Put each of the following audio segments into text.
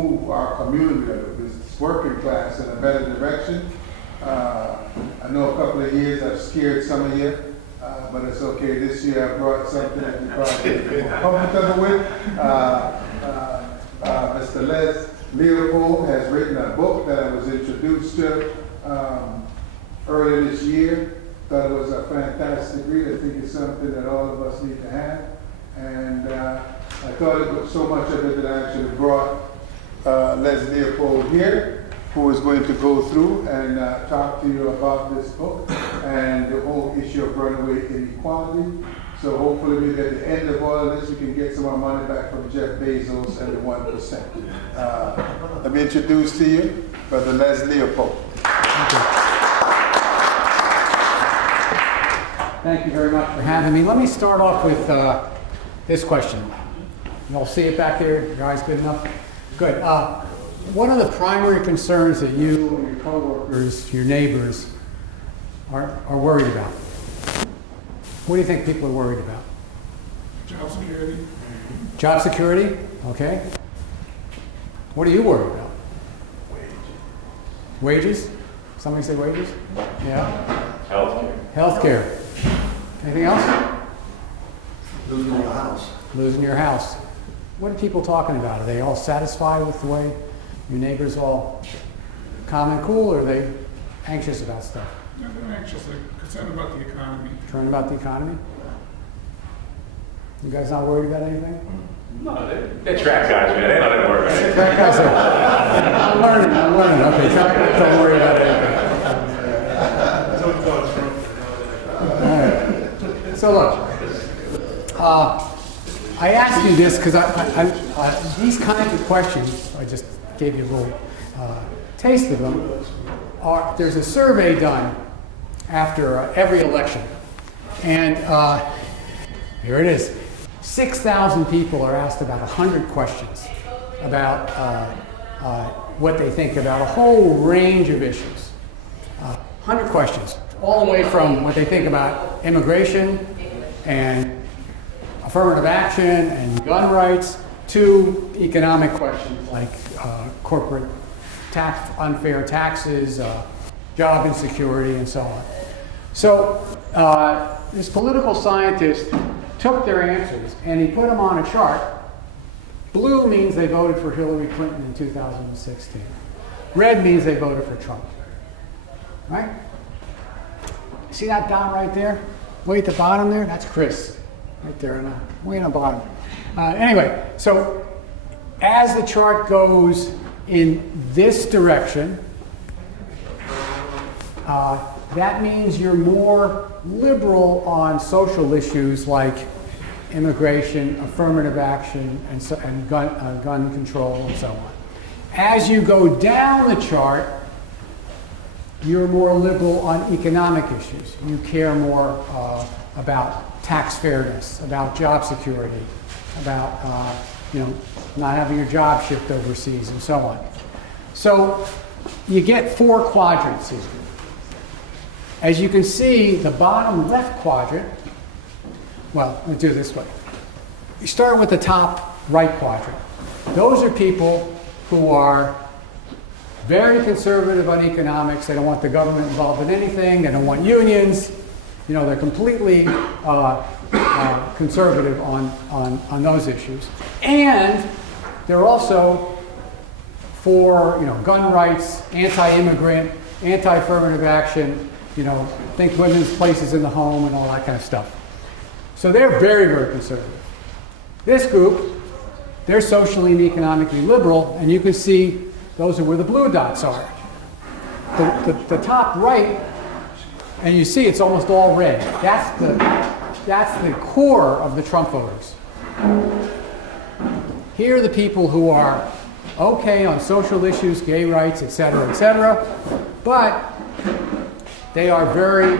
move our community, this working class, in a better direction. I know a couple of years I've scared some of you, but it's okay. This year I brought something that you probably be more comfortable with. Mr. Les Leopold has written a book that I was introduced to earlier this year. Thought it was a fantastic read. I think it's something that all of us need to have. And I thought it was so much of it that I actually brought Les Leopold here, who is going to go through and talk to you about this book and the whole issue of runaway inequality. So hopefully maybe at the end of all of this, we can get some more money back from Jeff Bezos and the 1%. Let me introduce to you Brother Les Leopold. Thank you very much for having me. Let me start off with this question. You all see it back there? Your eyes good enough? Good. What are the primary concerns that you and your coworkers, your neighbors, are worried about? What do you think people are worried about? Job security. Job security? Okay. What are you worried about? Wages. Somebody say wages? Yeah. Healthcare. Healthcare. Anything else? Losing your house. Losing your house. What are people talking about? Are they all satisfied with the way your neighbors all calm and cool, or are they anxious about stuff? Yeah, they're anxious, they're concerned about the economy. Concerned about the economy? You guys not worried about anything? No, they're track guys, man. They don't have to worry about it. Track guys are, I'm learning. Okay, track guys don't worry about anything. All right. So look, I asked you this because these kinds of questions, I just gave you a little taste of them, there's a survey done after every election. And here it is. 6,000 people are asked about 100 questions about what they think about a whole range of issues. 100 questions, all the way from what they think about immigration and affirmative action and gun rights to economic questions like corporate tax, unfair taxes, job insecurity, and so on. So this political scientist took their answers and he put them on a chart. Blue means they voted for Hillary Clinton in 2016. Red means they voted for Trump. Right? See that dot right there? Way at the bottom there? That's Chris. Right there, way on the bottom. Anyway, so as the chart goes in this direction, that means you're more liberal on social issues like immigration, affirmative action, and gun control, and so on. As you go down the chart, you're more liberal on economic issues. You care more about tax fairness, about job security, about not having your job shipped overseas, and so on. So you get 4 quadrants here. As you can see, the bottom left quadrant, well, let's do it this way. You start with the top right quadrant. Those are people who are very conservative on economics. They don't want the government involved in anything. They don't want unions. They're completely conservative on those issues. And they're also for gun rights, anti-immigrant, anti-affirmative action, think women's places in the home and all that kind of stuff. So they're very, very conservative. This group, they're socially and economically liberal, and you can see those are where the blue dots are. The top right, and you see it's almost all red. That's the core of the Trump voters. Here are the people who are okay on social issues, gay rights, etc., but they are very,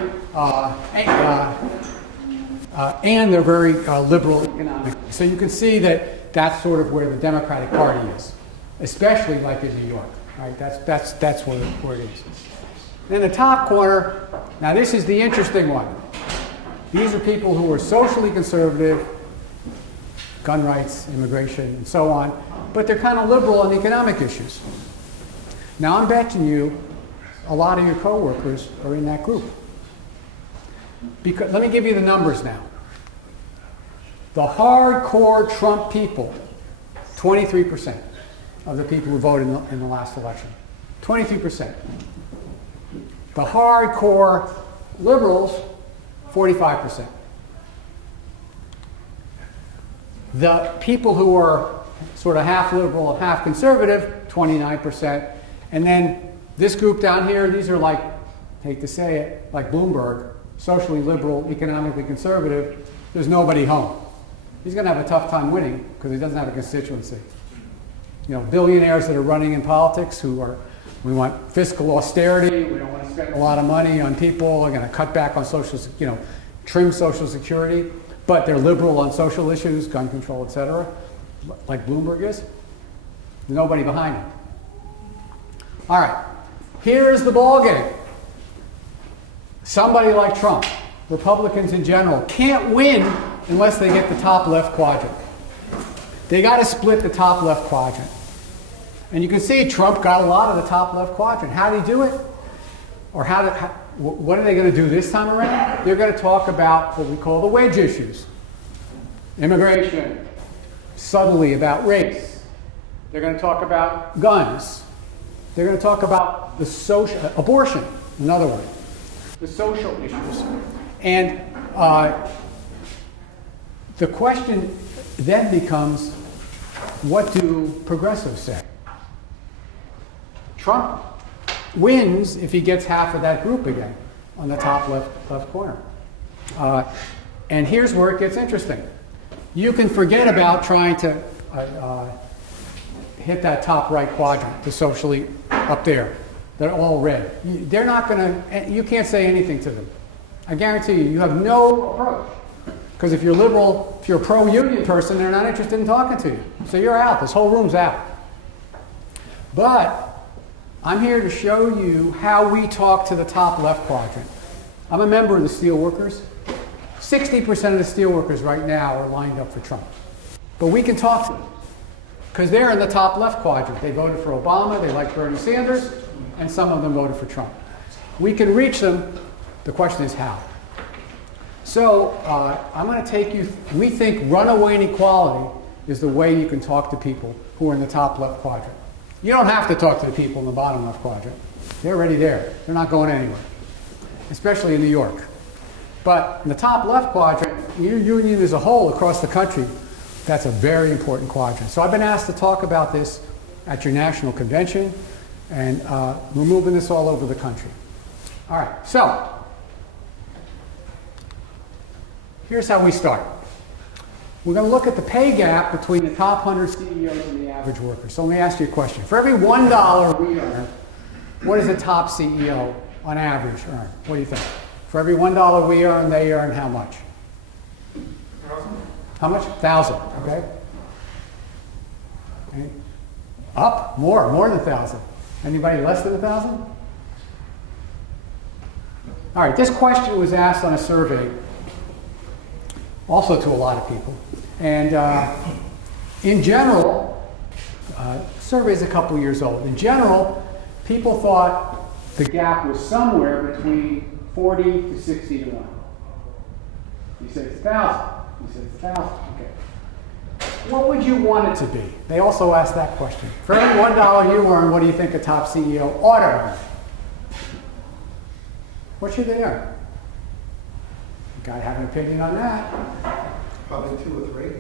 and they're very liberal economically. So you can see that that's sort of where the Democratic Party is, especially like in New York, right? That's where it is. Then the top corner, now this is the interesting one. These are people who are socially conservative, gun rights, immigration, and so on, but they're kind of liberal on economic issues. Now, I'm betting you a lot of your coworkers are in that group. Because, let me give you the numbers now. The hardcore Trump people, 23% of the people who voted in the last election. 23%. The hardcore liberals, 45%. The people who are sort of half liberal and half conservative, 29%. And then this group down here, these are like, hate to say it, like Bloomberg, socially liberal, economically conservative. There's nobody home. He's going to have a tough time winning because he doesn't have a constituency. You know, billionaires that are running in politics who are, we want fiscal austerity, we don't want to spend a lot of money on people, we're going to cut back on trim Social Security, but they're liberal on social issues, gun control, et cetera, like Bloomberg is. There's nobody behind him. All right, here's the ball game. Somebody like Trump, Republicans in general, can't win unless they get the top left quadrant. They got to split the top left quadrant. And you can see Trump got a lot of the top left quadrant. How did he do it? Or what are they going to do this time around? They're going to talk about what we call the wedge issues. Immigration, subtly about race. They're going to talk about guns. They're going to talk about the abortion, another one. The social issues. And the question then becomes, what do progressives say? Trump wins if he gets half of that group again on the top left corner. And here's where it gets interesting. You can forget about trying to hit that top right quadrant, the socially up there. They're all red. They're not going to, you can't say anything to them. I guarantee you, you have no approach. Because if you're liberal, if you're a pro-union person, they're not interested in talking to you. So you're out. This whole room's out. But I'm here to show you how we talk to the top left quadrant. I'm a member of the Steelworkers. 60% of the Steelworkers right now are lined up for Trump. But we can talk to them. Because they're in the top left quadrant. They voted for Obama, they like Bernie Sanders, and some of them voted for Trump. We can reach them. The question is how. So I'm going to take you, we think runaway inequality is the way you can talk to people who are in the top left quadrant. You don't have to talk to the people in the bottom left quadrant. They're already there. They're not going anywhere, especially in New York. But in the top left quadrant, your union as a whole across the country, that's a very important quadrant. So I've been asked to talk about this at your national convention, and we're moving this all over the country. All right, so here's how we start. We're going to look at the pay gap between the top 100 CEOs and the average worker. So let me ask you a question. For every $1 we earn, what does the top CEO on average earn? What do you think? For every $1 we earn, they earn how much? 1,000. How much? 1,000, okay? Up? More than 1,000. Anybody less than 1,000? All right, this question was asked on a survey, also to a lot of people. And in general, survey's a couple years old. In general, people thought the gap was somewhere between 40 to 60 to 1. You said it's 1,000. You said it's 1,000. Okay. What would you want it to be? They also asked that question. For every $1 you earn, what do you think a top CEO ought to earn? What should they earn? You gotta have an opinion on that. Probably 2 or 3.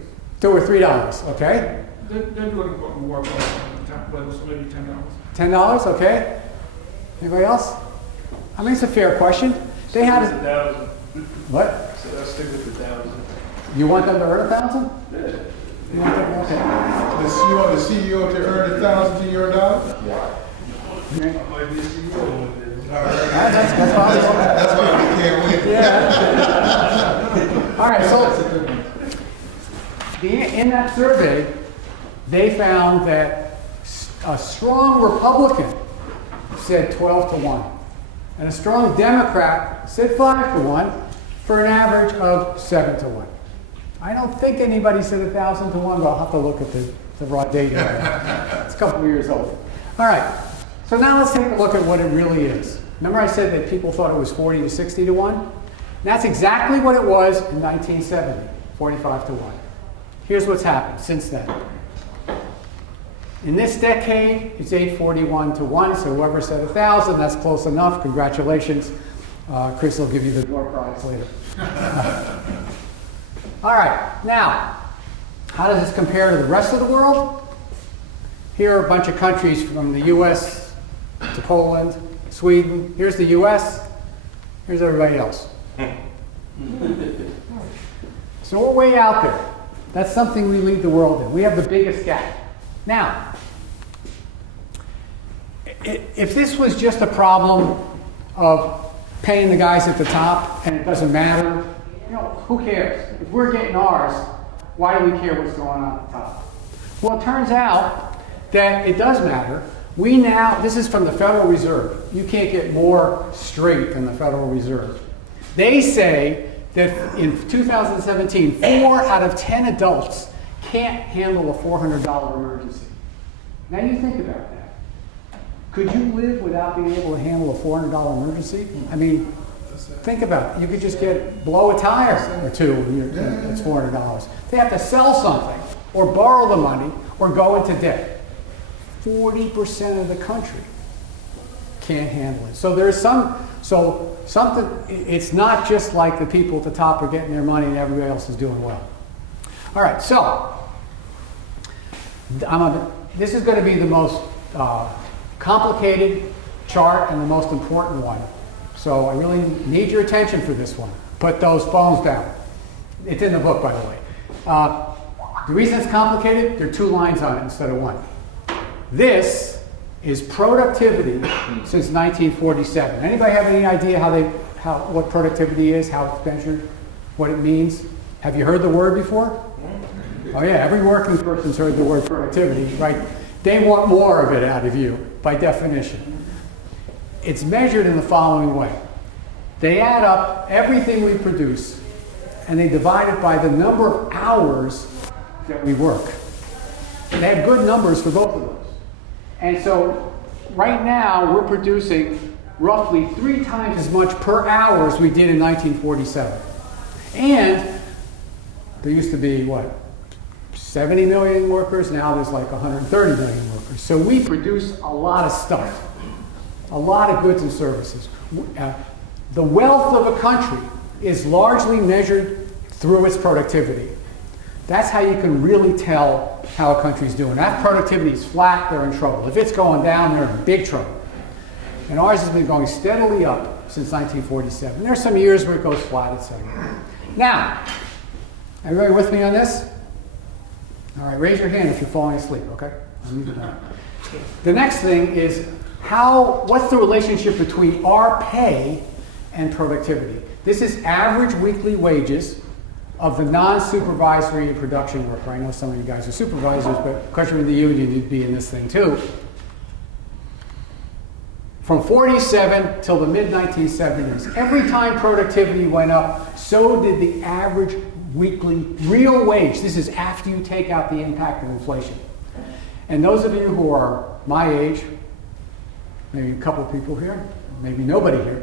$2 or $3, okay? They're doing more on the top level, so maybe $10. $10, okay? Anybody else? I mean, it's a fair question. They had a, 1,000. what? So let's stick with the 1,000. You want them to earn 1,000? Yeah. You want them, okay. You want the CEO to earn 1,000 to your dollar? Okay. I might be a CEO. That's possible. That's why we can't win. Yeah. All right, so in that survey, they found that a strong Republican said 12 to 1, and a strong Democrat said 5 to 1, for an average of 7 to 1. I don't think anybody said 1,000 to 1, but I'll have to look at the raw data. It's a couple of years old. All right, so now let's take a look at what it really is. Remember I said that people thought it was 40 to 60 to 1? That's exactly what it was in 1970, 45 to 1. Here's what's happened since then. In this decade, it's 841 to 1, so whoever said 1,000, that's close enough. Congratulations. Chris will give you the door prize later. All right, now, how does this compare to the rest of the world? Here are a bunch of countries from the US to Poland, Sweden. Here's the US. Here's everybody else. So we're way out there. That's something we lead the world in. We have the biggest gap. Now, if this was just a problem of paying the guys at the top and it doesn't matter, you know, who cares? If we're getting ours, why do we care what's going on at the top? Well, it turns out that it does matter. We now, this is from the Federal Reserve. You can't get more straight than the Federal Reserve. They say that in 2017, 4 out of 10 adults can't handle a $400 emergency. Now you think about that. Could you live without being able to handle a $400 emergency? I mean, think about it. You could just blow a tire or two, and it's $400. They have to sell something, or borrow the money, or go into debt. 40% of the country can't handle it. So there's something. It's not just like the people at the top are getting their money and everybody else is doing well. All right, so this is going to be the most complicated chart and the most important one. So I really need your attention for this one. Put those phones down. It's in the book, by the way. The reason it's complicated, there are 2 lines on it instead of 1. This is productivity since 1947. Anybody have any idea what productivity is, how it's measured, what it means? Have you heard the word before? Oh yeah, every working person's heard the word productivity, right? They want more of it out of you, by definition. It's measured in the following way. They add up everything we produce, and they divide it by the number of hours that we work. And they have good numbers for both of those. And so, right now, we're producing roughly 3 times as much per hour as we did in 1947. And there used to be, 70 million workers, now there's like 130 million workers. So we produce a lot of stuff, a lot of goods and services. The wealth of a country is largely measured through its productivity. That's how you can really tell how a country's doing. If productivity is flat, they're in trouble. If it's going down, they're in big trouble. And ours has been going steadily up since 1947. There are some years where it goes flat, etc. Now, everybody with me on this? All right, raise your hand if you're falling asleep, okay? The next thing is what's the relationship between our pay and productivity? This is average weekly wages of the non-supervisory and production worker. I know some of you guys are supervisors, but because you're in the union, you'd be in this thing too. From 47 till the mid-1970s, every time productivity went up, so did the average weekly real wage. This is after you take out the impact of inflation. And those of you who are my age, maybe a couple of people here, maybe nobody here,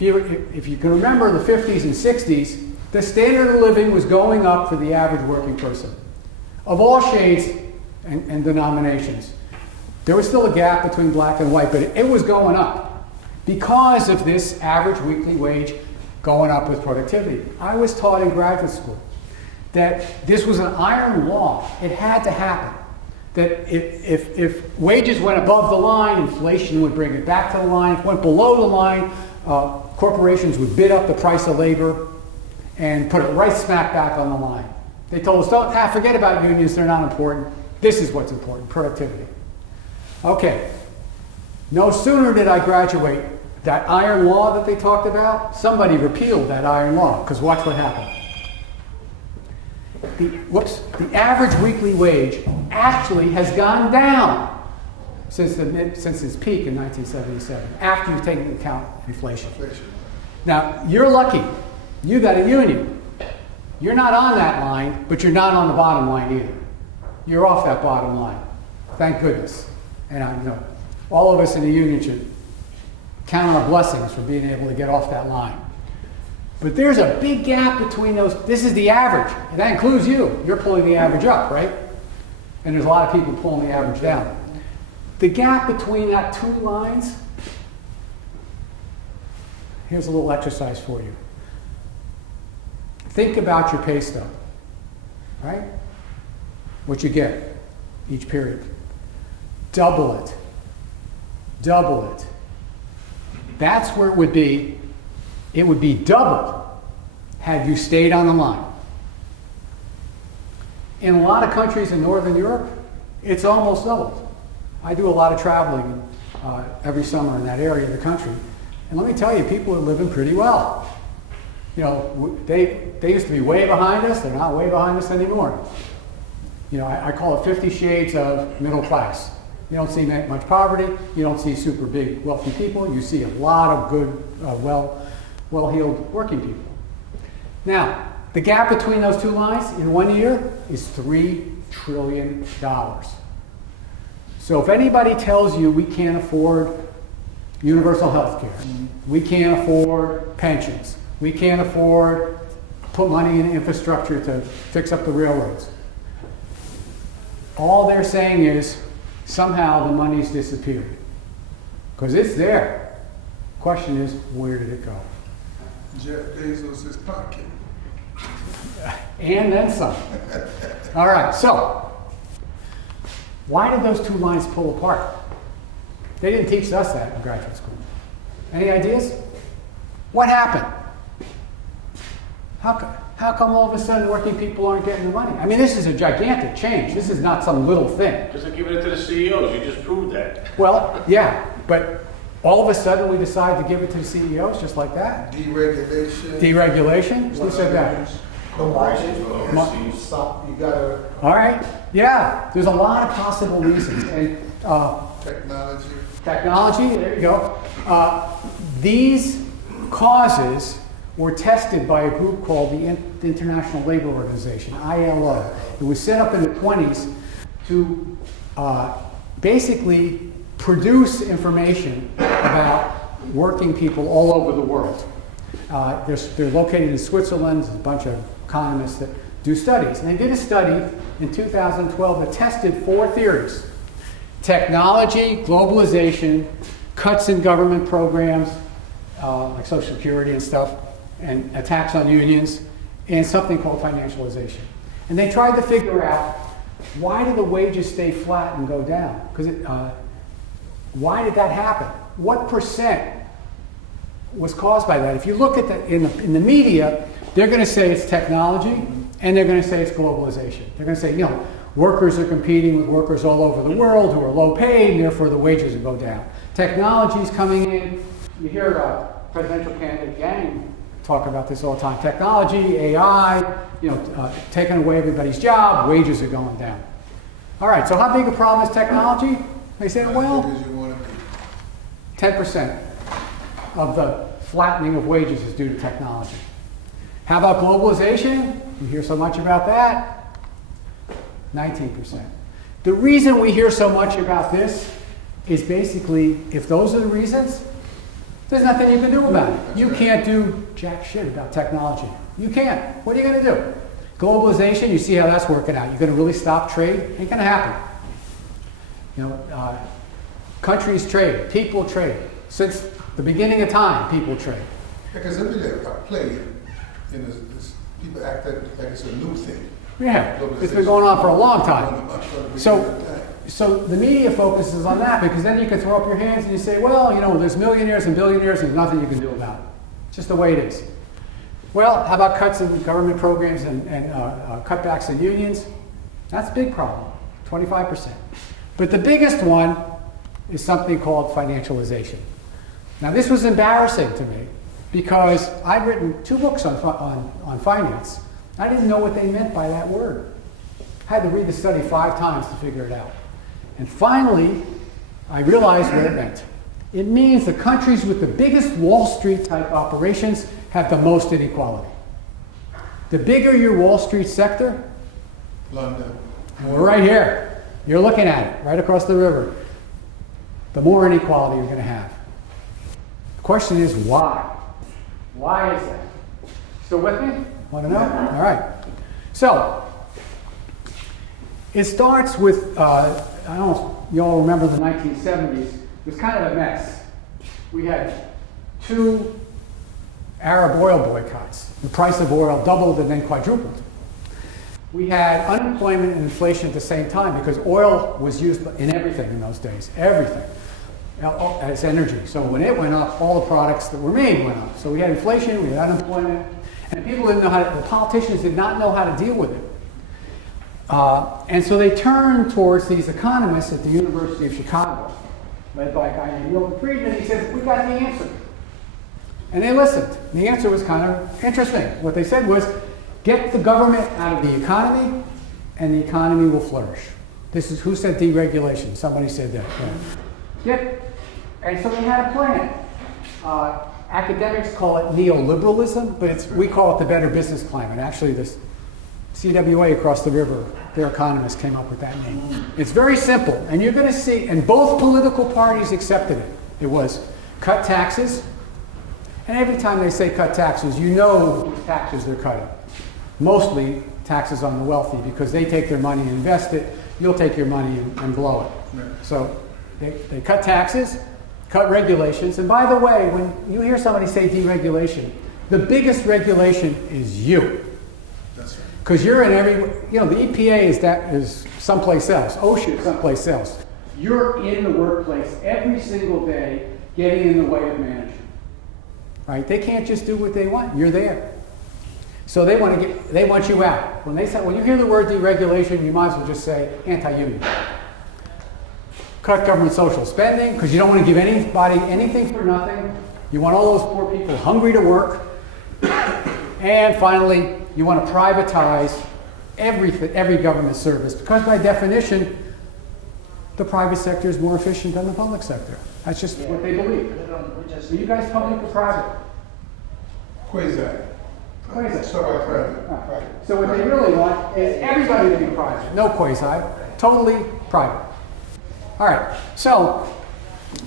if you can remember in the 50s and 60s, the standard of living was going up for the average working person of all shades and denominations. There was still a gap between black and white, but it was going up because of this average weekly wage going up with productivity. I was taught in graduate school that this was an iron law. It had to happen. That if wages went above the line, inflation would bring it back to the line. If it went below the line, corporations would bid up the price of labor and put it right smack back on the line. They told us, forget about unions, they're not important. This is what's important, productivity. Okay, no sooner did I graduate, that iron law that they talked about, somebody repealed that iron law, because watch what happened. The average weekly wage actually has gone down since its peak in 1977, after you've taken into account inflation. Now, you're lucky. You got a union. you're not on that line, but you're not on the bottom line either. You're off that bottom line. Thank goodness. And I know all of us in the union should count on our blessings for being able to get off that line. But there's a big gap between those. This is the average, and that includes you. You're pulling the average up, right? And there's a lot of people pulling the average down. The gap between that two lines, here's a little exercise for you. Think about your pay stub, right? What you get each period. Double it. Double it. That's where it would be. It would be doubled had you stayed on the line. In a lot of countries in Northern Europe, it's almost doubled. I do a lot of traveling every summer in that area of the country. And let me tell you, people are living pretty well. You know, they used to be way behind us. They're not way behind us anymore. You know, I call it 50 shades of middle class. You don't see much poverty. You don't see super big wealthy people. You see a lot of good, well-heeled working people. Now, the gap between those two lines in 1 year is $3 trillion. So if anybody tells you we can't afford universal health care, we can't afford pensions, we can't afford put money in infrastructure to fix up the railroads, all they're saying is somehow the money's disappeared. Because it's there. Question is, where did it go? Jeff Bezos' pocket. And then some. All right, so why did those two lines pull apart? They didn't teach us that in graduate school. Any ideas? What happened? How come all of a sudden working people aren't getting the money? I mean, this is a gigantic change. This is not some little thing. Because they're giving it to the CEOs. You just proved that. Well, yeah, but all of a sudden we decide to give it to the CEOs just like that? Deregulation. Deregulation? Who said that? Stop, you gotta. All right, yeah, there's a lot of possible reasons. And technology, there you go. These causes were tested by a group called the International Labor Organization, ILO. It was set up in the 20s to basically produce information about working people all over the world. They're located in Switzerland. There's a bunch of economists that do studies. And they did a study in 2012 that tested 4 theories: technology, globalization, cuts in government programs, like Social Security and stuff, and attacks on unions, and something called financialization. And they tried to figure out, why did the wages stay flat and go down? Why did that happen? What percent was caused by that? If you look at in the media, they're going to say it's technology, and they're going to say it's globalization. They're going to say, you know, workers are competing with workers all over the world who are low paid, and therefore the wages will go down. Technology's coming in. You hear presidential candidate Yang talk about this all the time. Technology, AI, you know, taking away everybody's job, wages are going down. All right, so how big a problem is technology? They say, well, 10% of the flattening of wages is due to technology. How about globalization? You hear so much about that. 19%. The reason we hear so much about this is basically, if those are the reasons, there's nothing you can do about it. You can't do jack shit about technology. You can't. What are you going to do? Globalization, you see how that's working out. You're going to really stop trade? Ain't going to happen. You know, countries trade, people trade. Since the beginning of time, people trade. Because every day I play, people act like it's a new thing. Yeah, it's been going on for a long time. So the media focuses on that, because then you can throw up your hands and you say, well, you know, there's millionaires and billionaires and there's nothing you can do about it. It's just the way it is. Well, how about cuts in government programs and cutbacks in unions? That's a big problem, 25%. But the biggest one is something called financialization. Now, this was embarrassing to me because I'd written 2 books on finance. I didn't know what they meant by that word. I had to read the study 5 times to figure it out. And finally, I realized what it meant. It means the countries with the biggest Wall Street type operations have the most inequality. the bigger your Wall Street sector, London. and we're right here, you're looking at it, right across the river, the more inequality you're going to have. The question is why? Why is that? Still with me? Want to know? All right. So, it starts with, I don't know if you all remember the 1970s, it was kind of a mess. We had 2 Arab oil boycotts. The price of oil doubled and then quadrupled. We had unemployment and inflation at the same time because oil was used in everything in those days, everything, as energy. So when it went up, all the products that were made went up. So we had inflation, we had unemployment, and people didn't know how to, the politicians did not know how to deal with it. And so they turned towards these economists at the University of Chicago, led by a guy named Milton Friedman. He said, we got the answer. And they listened. The answer was kind of interesting. What they said was, get the government out of the economy, and the economy will flourish. This is, who said deregulation? Somebody said that. Yeah. And so they had a plan. Academics call it neoliberalism, but we call it the Better Business Climate. Actually, this CWA across the river, their economists came up with that name. It's very simple, and you're going to see, and both political parties accepted it. It was cut taxes, and every time they say cut taxes, you know whose taxes they're cutting. Mostly taxes on the wealthy, because they take their money and invest it, you'll take your money and blow it. Right. So they cut taxes, cut regulations, and by the way, when you hear somebody say deregulation, the biggest regulation is you. That's right. Because you're in every, the EPA is someplace else, OSHA is someplace else. You're in the workplace every single day, getting in the way of management. Right? They can't just do what they want, you're there. So they want you out. When you hear the word deregulation, you might as well just say anti-union. Cut government social spending, because you don't want to give anybody anything for nothing. You want all those poor people hungry to work. And finally, you want to privatize every government service, because by definition, the private sector is more efficient than the public sector. That's just what they believe. Are you guys public or private? Quasi. Quasi. So about private. Right. So what they really want is everybody to be private. No quasi, totally private. All right, so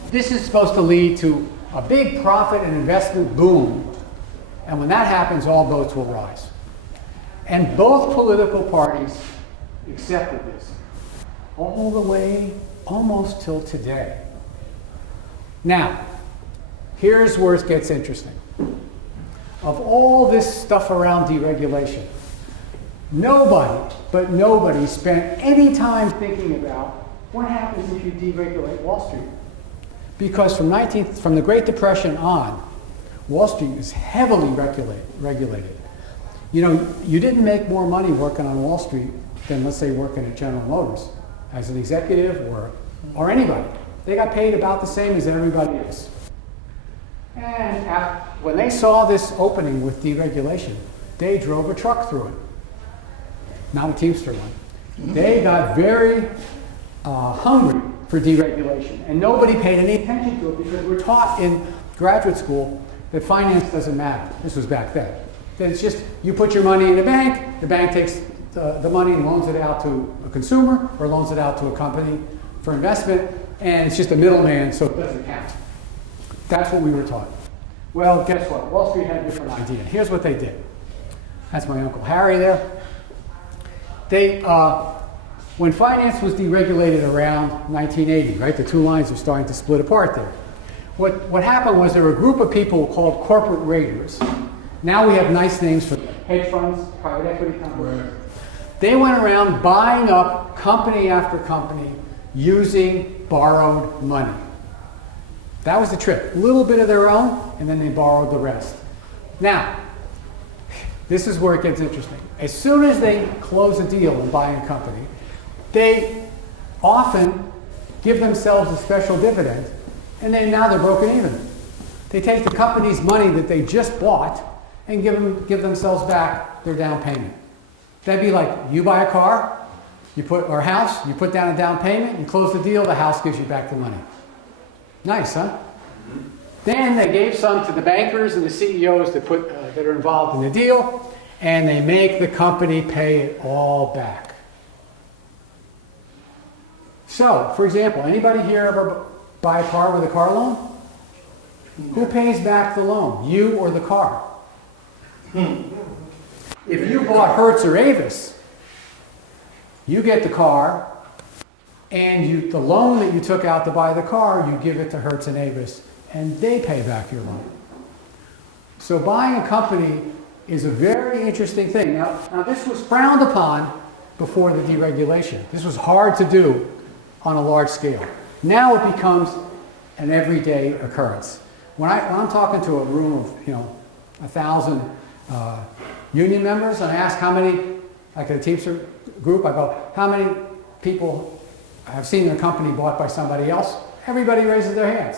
this is supposed to lead to a big profit and investment boom. And when that happens, all boats will rise. And both political parties accepted this all the way almost till today. Now, here's where it gets interesting. Of all this stuff around deregulation, nobody spent any time thinking about what happens if you deregulate Wall Street. Because from the Great Depression on, Wall Street is heavily regulated. You didn't make more money working on Wall Street than, let's say, working at General Motors as an executive or anybody. They got paid about the same as everybody else. And when they saw this opening with deregulation, they drove a truck through it. Not a Teamster one. They got very hungry for deregulation. And nobody paid any attention to it, because we're taught in graduate school that finance doesn't matter. This was back then. That it's just, you put your money in a bank, the bank takes the money and loans it out to a consumer or loans it out to a company for investment, and it's just a middleman, so it doesn't count. That's what we were taught. Well, guess what? Wall Street had a different idea. Here's what they did. That's my Uncle Harry there. When finance was deregulated around 1980, right? The two lines are starting to split apart there. What happened was there were a group of people called corporate raiders. Now we have nice names for them. Hedge funds, private equity companies. Right. They went around buying up company after company using borrowed money. That was the trick. A little bit of their own, and then they borrowed the rest. Now, this is where it gets interesting. As soon as they close a deal and buy a company, they often give themselves a special dividend, and now they're broken even. They take the company's money that they just bought and give themselves back their down payment. That'd be like, you buy a car, or a house, you put down a down payment, you close the deal, the house gives you back the money. Nice, huh? Then they gave some to the bankers and the CEOs that are involved in the deal, and they make the company pay it all back. So, for example, anybody here ever buy a car with a car loan? Who pays back the loan, you or the car? If you bought Hertz or Avis, you get the car, and the loan that you took out to buy the car, you give it to Hertz and Avis, and they pay back your loan. So buying a company is a very interesting thing. Now this was frowned upon before the deregulation. This was hard to do on a large scale. Now it becomes an everyday occurrence. When I'm talking to a room of 1,000 union members, and I ask how many, like a Teamster group, I go, how many people have seen their company bought by somebody else? Everybody raises their hands.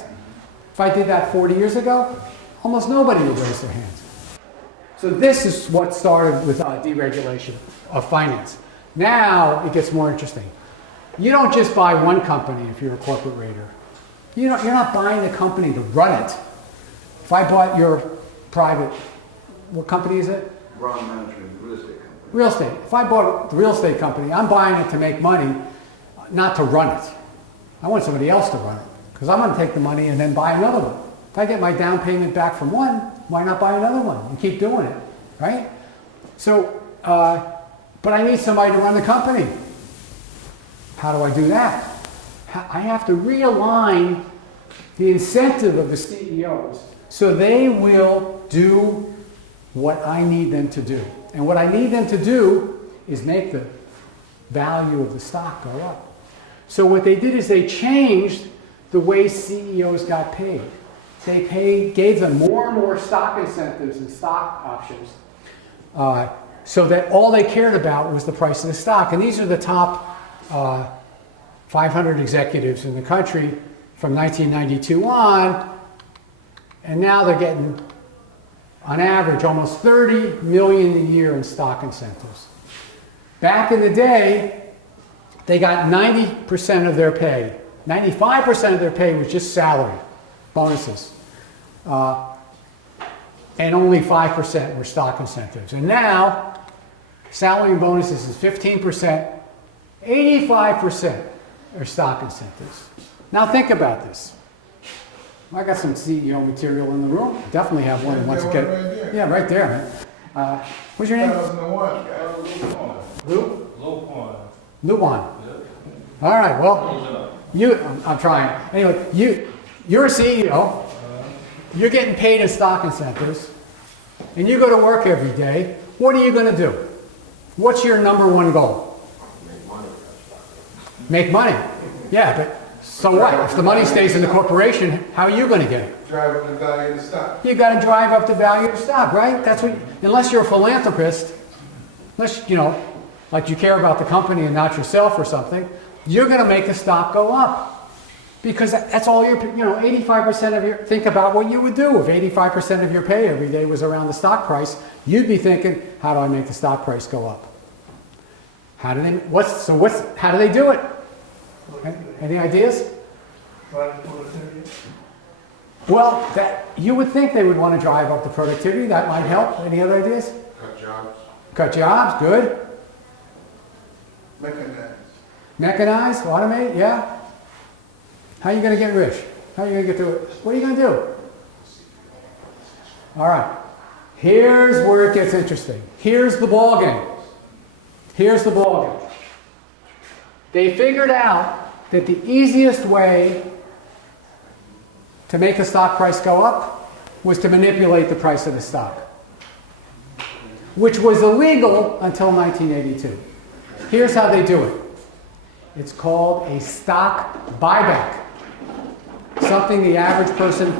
If I did that 40 years ago, almost nobody would raise their hands. So this is what started with deregulation of finance. Now it gets more interesting. You don't just buy one company if you're a corporate raider. You're not buying a company to run it. If I bought your private, what company is it? Brown Management, real estate company. Real estate. If I bought the real estate company, I'm buying it to make money, not to run it. I want somebody else to run it, because I'm going to take the money and then buy another one. If I get my down payment back from one, why not buy another one and keep doing it, right? So, but I need somebody to run the company. How do I do that? I have to realign the incentive of the CEOs so they will do what I need them to do. And what I need them to do is make the value of the stock go up. So what they did is they changed the way CEOs got paid. They gave them more and more stock incentives and stock options so that all they cared about was the price of the stock. And these are the top 500 executives in the country from 1992 on, and now they're getting, on average, almost $30 million a year in stock incentives. Back in the day, they got 90% of their pay. 95% of their pay was just salary, bonuses. And only 5% were stock incentives. And now, salary and bonuses is 15%, 85% are stock incentives. Now think about this. I got some CEO material in the room. Definitely have one once again. Yeah, right there, man. What's your name? 2001. Lou? Low Luwan. All right, well, I'm trying. Anyway, you're a CEO. You're getting paid in stock incentives. And you go to work every day. What are you going to do? What's your number one goal? Make money. Yeah, but so what? If the money stays in the corporation, how are you going to get it? Drive up the value of the stock. You got to drive up the value of the stock, right? That's what. Unless you're a philanthropist, unless like you care about the company and not yourself or something, you're going to make the stock go up because that's all your. 85% of your. Think about what you would do if 85% of your pay every day was around the stock price. You'd be thinking, how do I make the stock price go up? How do they? How do they do it? Any ideas? Well, you would think they would want to drive up the productivity. That might help. Any other ideas? Cut jobs. Cut jobs, good. Mechanize, automate, yeah. How are you going to get rich? How are you going to get to it? What are you going to do? All right. Here's where it gets interesting. Here's the ball game. Here's the ball game. They figured out that the easiest way to make a stock price go up was to manipulate the price of the stock, which was illegal until 1982. Here's how they do it. It's called a stock buyback, something the average person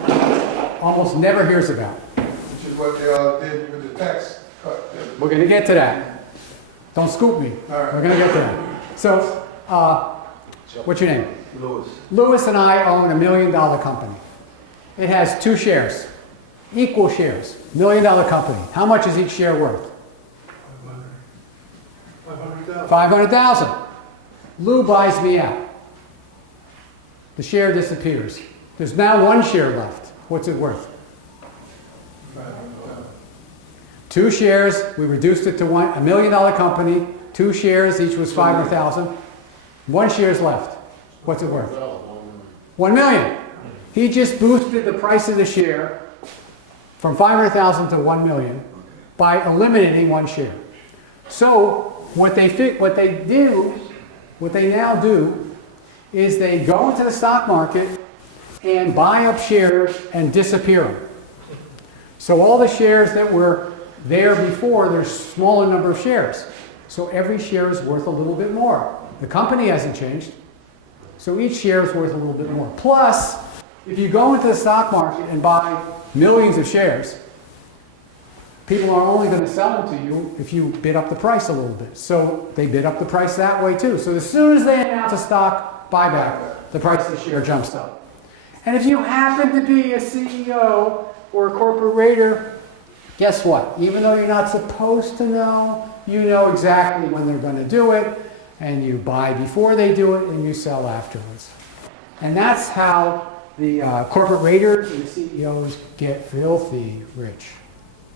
almost never hears about. Which is what they all did with the tax cut. We're going to get to that. Don't scoop me. All right. We're going to get to that. So, what's your name? Lewis. Lewis and I own $1 million company. It has 2 shares, equal shares, $1 million company. How much is each share worth? 500,000. Lou buys me out. The share disappears. There's now 1 share left. What's it worth? 2 shares, we reduced it to $1 million company, 2 shares, each was 500,000. 1 share's left. What's it worth? 1 million. He just boosted the price of the share from 500,000 to 1 million by eliminating 1 share. So what they now do is they go into the stock market and buy up shares and disappear them. So all the shares that were there before, there's a smaller number of shares. So every share is worth a little bit more. The company hasn't changed. So each share is worth a little bit more. Plus, if you go into the stock market and buy millions of shares, people are only going to sell them to you if you bid up the price a little bit. So they bid up the price that way too. So as soon as they announce a stock buyback, the price of the share jumps up. And if you happen to be a CEO or a corporate raider, guess what? Even though you're not supposed to know, you know exactly when they're going to do it, and you buy before they do it, and you sell afterwards. And that's how the corporate raiders and CEOs get filthy rich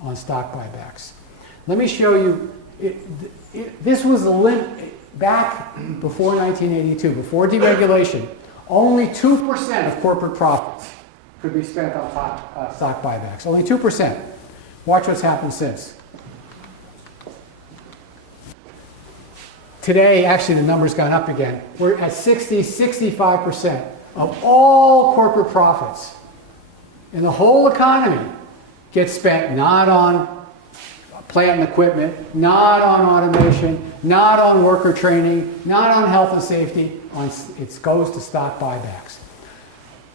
on stock buybacks. Let me show you, this was a limit back before 1982, before deregulation. Only 2% of corporate profits could be spent on stock buybacks. Only 2%. Watch what's happened since. Today, actually, the number's gone up again. We're at 65% of all corporate profits in the whole economy get spent not on plant and equipment, not on automation, not on worker training, not on health and safety. It goes to stock buybacks.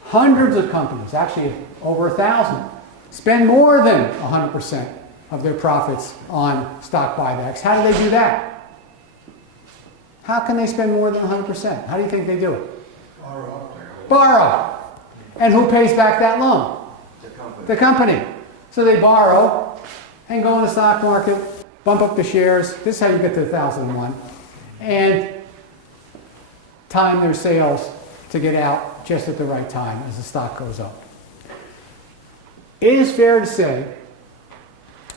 Hundreds of companies, actually over 1,000, spend more than 100% of their profits on stock buybacks. How do they do that? How can they spend more than 100%? How do you think they do it? Borrow. And who pays back that loan? The company. The company. So they borrow and go in the stock market, bump up the shares. This is how you get to 1,001. And time their sales to get out just at the right time as the stock goes up. It is fair to say,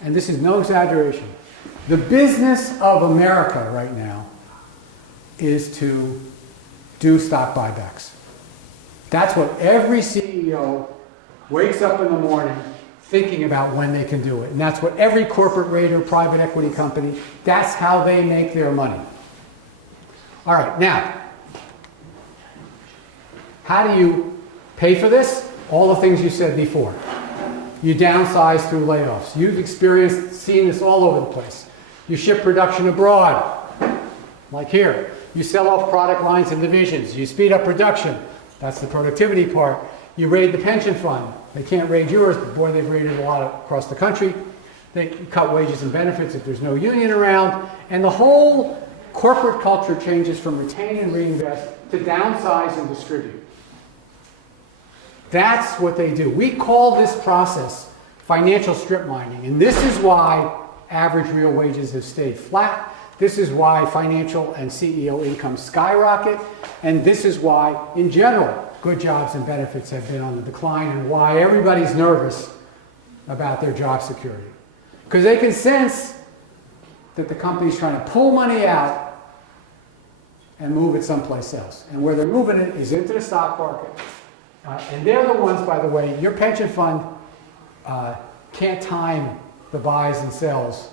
and this is no exaggeration, the business of America right now is to do stock buybacks. That's what every CEO wakes up in the morning thinking about when they can do it. And that's what every corporate raider, private equity company, that's how they make their money. All right, now, how do you pay for this? All the things you said before. You downsize through layoffs. You've seen this all over the place. You ship production abroad, like here. You sell off product lines and divisions. You speed up production. That's the productivity part. You raid the pension fund. They can't raid yours, but boy, they've raided a lot across the country. They cut wages and benefits if there's no union around. And the whole corporate culture changes from retain and reinvest to downsize and distribute. That's what they do. We call this process financial strip mining. And this is why average real wages have stayed flat. This is why financial and CEO income skyrocket. And this is why, in general, good jobs and benefits have been on the decline, and why everybody's nervous about their job security. Because they can sense that the company's trying to pull money out and move it someplace else. And where they're moving it is into the stock market. And they're the ones, by the way, your pension fund can't time the buys and sells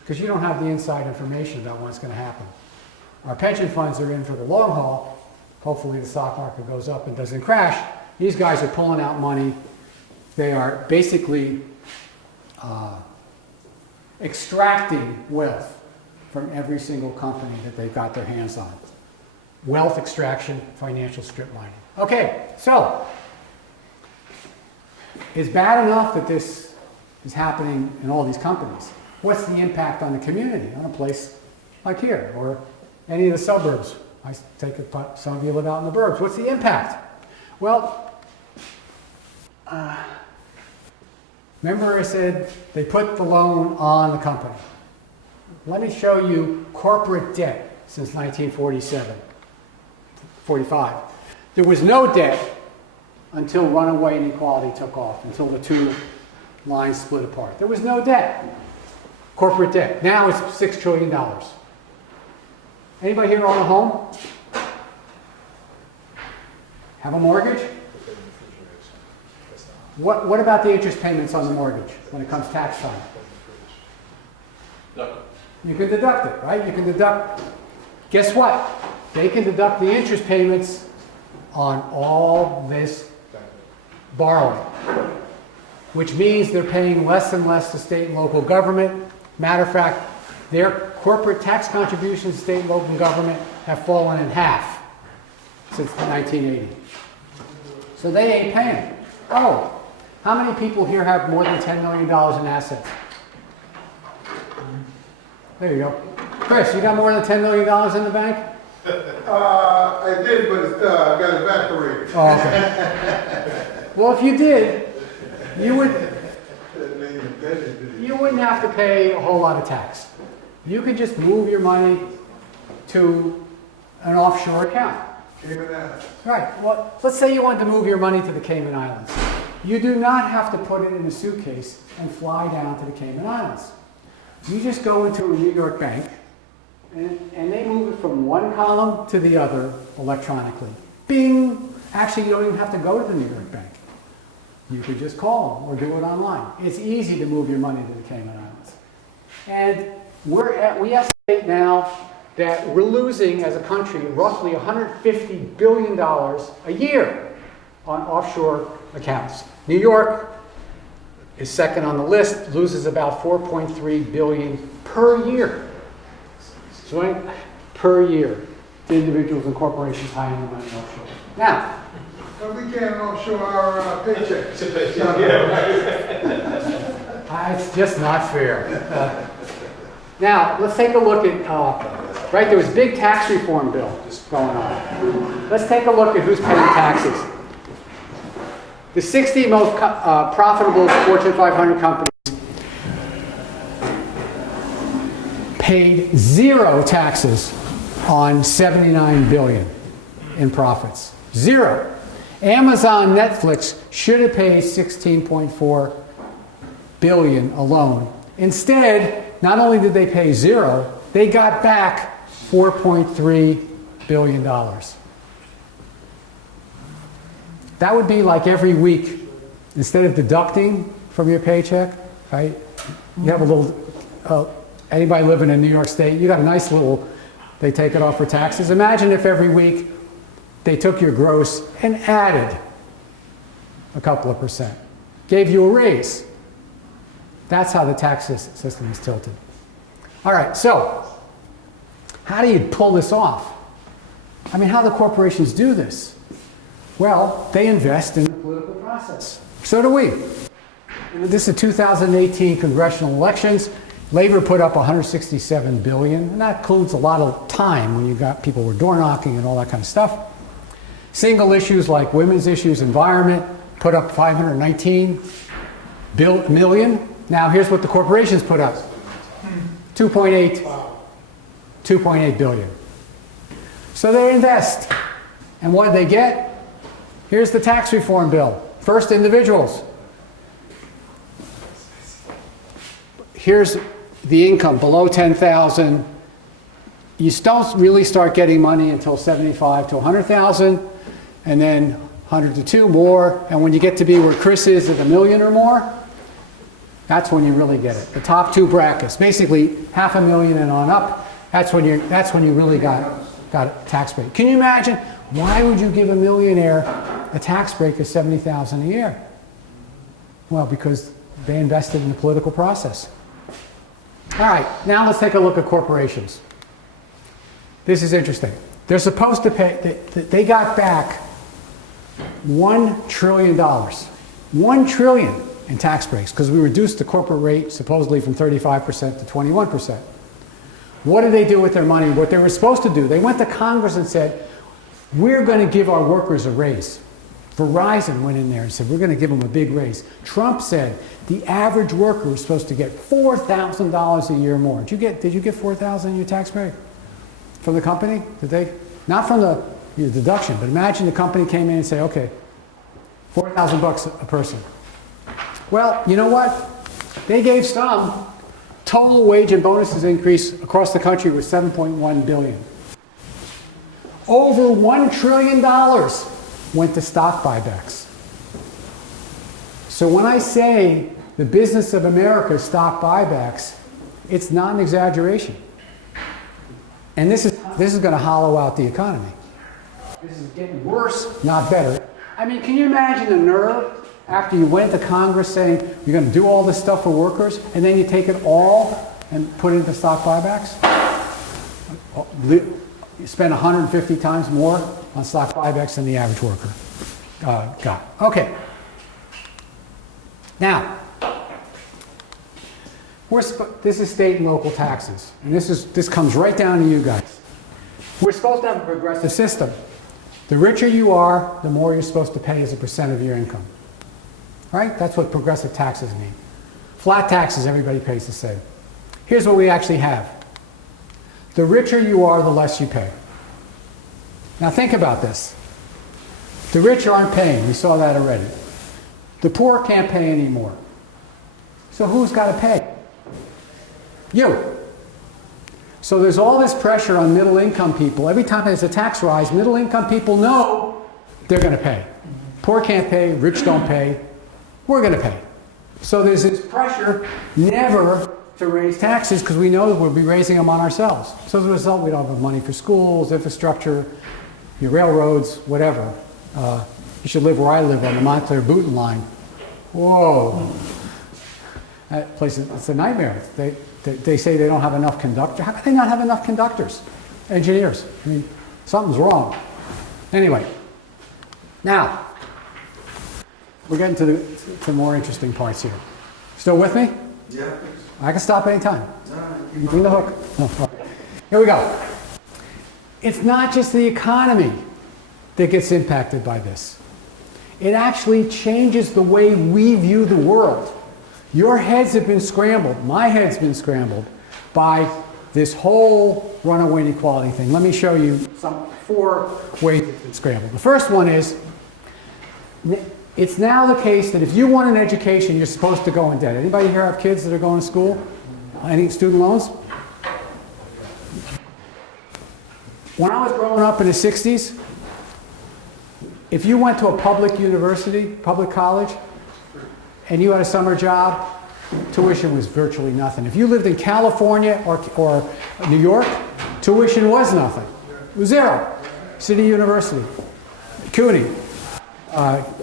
because you don't have the inside information about what's going to happen. Our pension funds are in for the long haul. Hopefully the stock market goes up and doesn't crash. These guys are pulling out money. They are basically extracting wealth from every single company that they've got their hands on. Wealth extraction, financial strip mining. Okay, so it's bad enough that this is happening in all these companies. What's the impact on the community, on a place like here, or any of the suburbs? I take it some of you live out in the burbs. What's the impact? Well, remember I said they put the loan on the company. Let me show you corporate debt since 1947, 45. There was no debt until Runaway Inequality took off, until the two lines split apart. There was no debt. corporate debt. Now it's $6 trillion. Anybody here own a home? Have a mortgage? What about the interest payments on the mortgage when it comes tax time? You can deduct it, right? You can deduct. Guess what? They can deduct the interest payments on all this borrowing, which means they're paying less and less to state and local government. Matter of fact, their corporate tax contributions to state and local government have fallen in half since 1980. So they ain't paying. Oh, how many people here have more than $10 million in assets? There you go. Chris, you got more than $10 million in the bank? I did, but it got evaporated. Oh, okay. Well, if you did, you wouldn't have to pay a whole lot of tax. You could just move your money to an offshore account. Cayman Islands. Right. Well, let's say you wanted to move your money to the Cayman Islands. You do not have to put it in a suitcase and fly down to the Cayman Islands. You just go into a New York bank, and they move it from one column to the other electronically. Bing! Actually, you don't even have to go to the New York bank. You could just call them or do it online. It's easy to move your money to the Cayman Islands. And we estimate now that we're losing as a country roughly $150 billion a year on offshore accounts. New York is second on the list, loses about $4.3 billion per year. So per year, the individuals and corporations hiding the money offshore. Now, But we can't offshore our paychecks. it's just not fair. Now, let's take a look at, right, there was a big tax reform bill going on. Let's take a look at who's paying taxes. The 60 most profitable Fortune 500 companies paid zero taxes on $79 billion in profits. Zero. Amazon, Netflix should have paid $16.4 billion alone. Instead, not only did they pay zero, they got back $4.3 billion. That would be like every week, instead of deducting from your paycheck, right? You have a little, anybody living in New York State, you got a nice little, they take it off for taxes. Imagine if every week they took your gross and added a couple of percent, gave you a raise. That's how the tax system is tilted. All right, so how do you pull this off? I mean, how do corporations do this? Well, they invest in the political process. So do we. And this is 2018 congressional elections. Labor put up $167 billion, and that includes a lot of time when you got people who were door knocking and all that kind of stuff. Single issues like women's issues, environment, put up $519 million. Now here's what the corporations put up. 2.8 billion. So they invest. And what do they get? Here's the tax reform bill. First, individuals. Here's the income below 10,000. You don't really start getting money until 75 to 100,000, and then 100 to 2 more. And when you get to be where Chris is at $1 million or more, that's when you really get it. The top two brackets, basically $500,000 and on up. That's when you really got a tax break. Can you imagine? Why would you give a millionaire a tax break of $70,000 a year? Well, because they invested in the political process. All right, now let's take a look at corporations. This is interesting. They're supposed to pay, they got back $1 trillion. $1 trillion in tax breaks, because we reduced the corporate rate supposedly from 35% to 21%. What did they do with their money? What they were supposed to do, they went to Congress and said, we're going to give our workers a raise. Verizon went in there and said, we're going to give them a big raise. Trump said the average worker was supposed to get $4,000 a year more. Did you get $4,000 in your tax break from the company? Did they? Not from your deduction, but imagine the company came in and said, okay, $4,000 a person. Well, you know what? They gave some, Total wage and bonuses increase across the country was 7.1 billion. Over $1 trillion went to stock buybacks. So when I say the business of America is stock buybacks, it's not an exaggeration. And this is going to hollow out the economy. This is getting worse, not better. I mean, can you imagine the nerve after you went to Congress saying you're going to do all this stuff for workers, and then you take it all and put it into stock buybacks? You spend 150 times more on stock buybacks than the average worker got. Okay. Now, this is state and local taxes, and this comes right down to you guys. We're supposed to have a progressive system. The richer you are, the more you're supposed to pay as a percent of your income. Right? That's what progressive taxes mean. Flat taxes, everybody pays the same. Here's what we actually have. The richer you are, the less you pay. Now think about this. The rich aren't paying. We saw that already. The poor can't pay anymore. So who's got to pay? You. So there's all this pressure on middle income people. Every time there's a tax rise, middle income people know they're going to pay. Poor can't pay, rich don't pay. We're going to pay. So there's this pressure never to raise taxes because we know we'll be raising them on ourselves. So as a result, we don't have money for schools, infrastructure, your railroads, whatever. You should live where I live on the Montclair Booten line. Whoa. That place, it's a nightmare. They say they don't have enough conductors. How can they not have enough conductors? Engineers. I mean, something's wrong. Anyway, now, we're getting to more interesting parts here. Still with me? Yeah. I can stop anytime. You bring the hook. Oh, okay. Here we go. It's not just the economy that gets impacted by this. It actually changes the way we view the world. Your heads have been scrambled. My head's been scrambled by this whole runaway inequality thing. Let me show you 4 ways it's been scrambled. The first one is, it's now the case that if you want an education, you're supposed to go in debt. Anybody here have kids that are going to school? Any student loans? When I was growing up in the 60s, if you went to a public university, public college, and you had a summer job, tuition was virtually nothing. If you lived in California or New York, tuition was nothing. It was zero. City University, CUNY,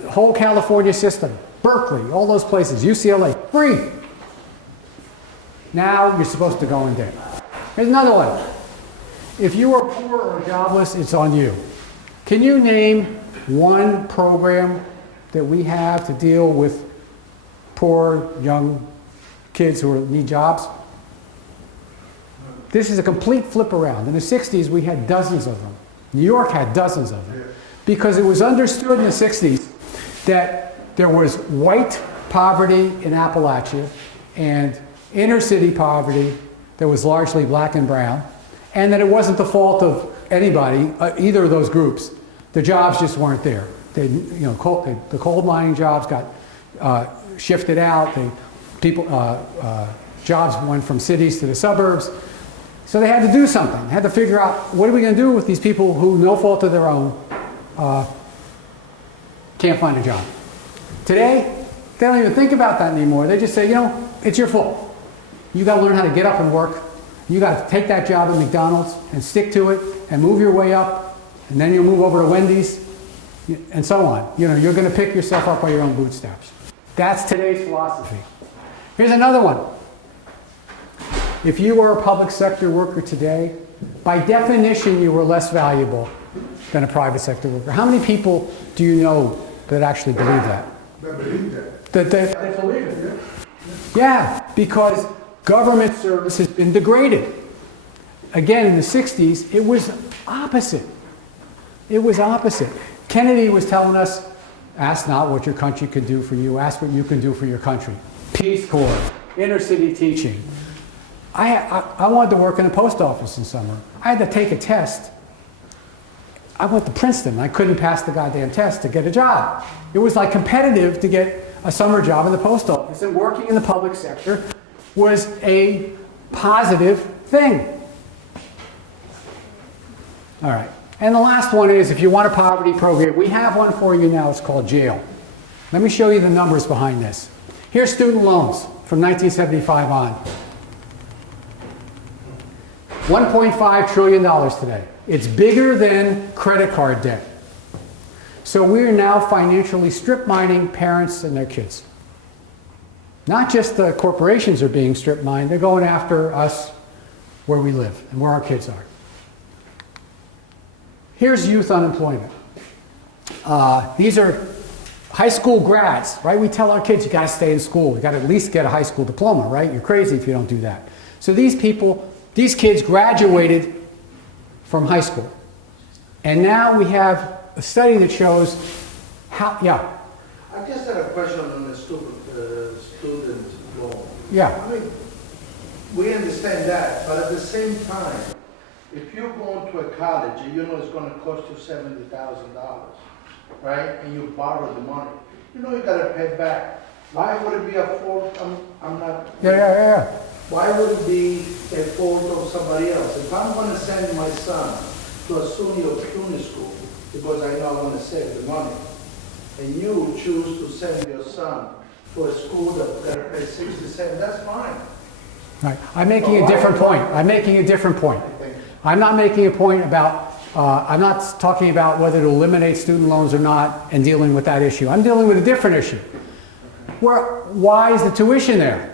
whole California system, Berkeley, all those places, UCLA, free. Now you're supposed to go in debt. Here's another one. If you are poor or jobless, it's on you. Can you name one program that we have to deal with poor young kids who need jobs? This is a complete flip around. In the 60s, we had dozens of them. New York had dozens of them. Because it was understood in the 60s that there was white poverty in Appalachia and inner city poverty that was largely black and brown, and that it wasn't the fault of anybody, either of those groups. The jobs just weren't there. The coal mining jobs got shifted out. Jobs went from cities to the suburbs. So they had to do something. They had to figure out, what are we going to do with these people who, no fault of their own, can't find a job? Today, they don't even think about that anymore. They just say, it's your fault. You got to learn how to get up and work. You got to take that job at McDonald's and stick to it and move your way up, and then you'll move over to Wendy's, and so on. You're going to pick yourself up by your own bootstraps. That's today's philosophy. Here's another one. If you were a public sector worker today, by definition, you were less valuable than a private sector worker. How many people do you know that actually believe that? That believe that. That they believe it. Yeah, because government service has been degraded. Again, in the 60s, it was opposite. It was opposite. Kennedy was telling us, ask not what your country can do for you, ask what you can do for your country. Peace Corps, inner city teaching. I wanted to work in a post office in summer. I had to take a test. I went to Princeton. I couldn't pass the goddamn test to get a job. It was like competitive to get a summer job in the post office. And working in the public sector was a positive thing. All right. And the last one is, if you want a poverty program, we have one for you now. It's called jail. Let me show you the numbers behind this. Here's student loans from 1975 on. $1.5 trillion today. It's bigger than credit card debt. So we are now financially strip mining parents and their kids. Not just the corporations are being strip mined, they're going after us where we live and where our kids are. Here's youth unemployment. These are high school grads, right? We tell our kids, you gotta stay in school. You gotta at least get a high school diploma, right? You're crazy if you don't do that. So these kids graduated from high school. And now we have a study that shows how, yeah. I just had a question on the student loan. Yeah. I mean, we understand that, but at the same time, if you're going to a college and you know it's going to cost you $70,000, right, and you borrow the money, you know you got to pay back. Why would it be a fault? I'm not. Yeah. Why would it be a fault of somebody else? If I'm going to send my son to a SUNY or CUNY school because I know I want to save the money, and you choose to send your son to a school that got to pay 67, that's fine. Right. I'm making a different point. I'm not making a point about, I'm not talking about whether to eliminate student loans or not and dealing with that issue. I'm dealing with a different issue. Why is the tuition there?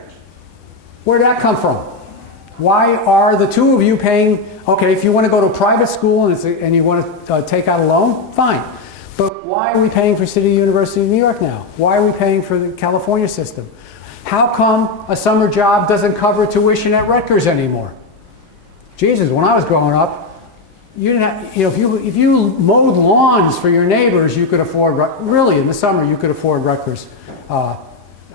Where did that come from? Why are the two of you paying, okay, if you want to go to a private school and you want to take out a loan, fine. But why are we paying for City University of New York now? Why are we paying for the California system? How come a summer job doesn't cover tuition at Rutgers anymore? Jesus, when I was growing up, you didn't have, if you mowed lawns for your neighbors, you could afford, really in the summer, you could afford Rutgers. You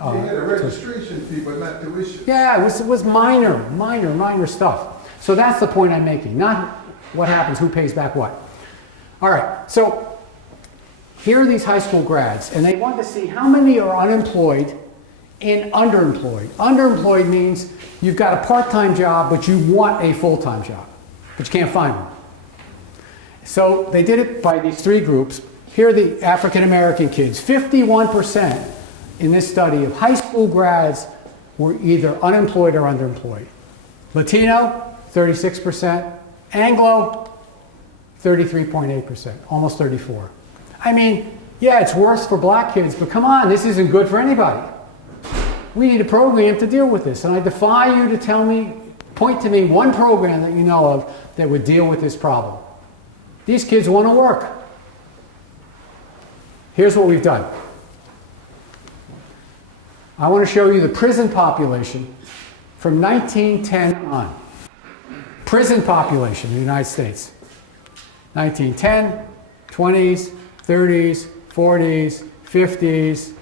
had a registration fee, but not tuition. Yeah, it was minor stuff. So that's the point I'm making, not what happens, who pays back what. All right, so here are these high school grads, and they want to see how many are unemployed and underemployed. Underemployed means you've got a part-time job, but you want a full-time job, but you can't find one. So they did it by these three groups. Here are the African-American kids. 51% in this study of high school grads were either unemployed or underemployed. Latino, 36%. Anglo, 33.8%, almost 34%. I mean, yeah, it's worse for black kids, but come on, this isn't good for anybody. We need a program to deal with this. And I defy you to point to me one program that you know of that would deal with this problem. These kids want to work. Here's what we've done. I want to show you the prison population from 1910 on. Prison population in the United States. 1910, 20s, 30s, 40s, 50s.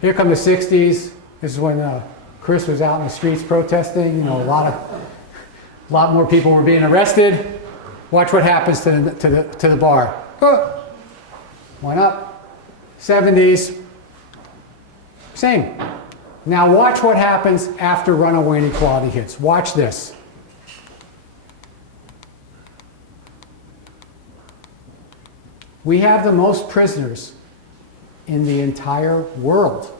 Here come the 60s. This is when Chris was out in the streets protesting. A lot more people were being arrested. Watch what happens to the bar. Went up. 70s. Same. Now watch what happens after runaway inequality hits. Watch this. We have the most prisoners in the entire world.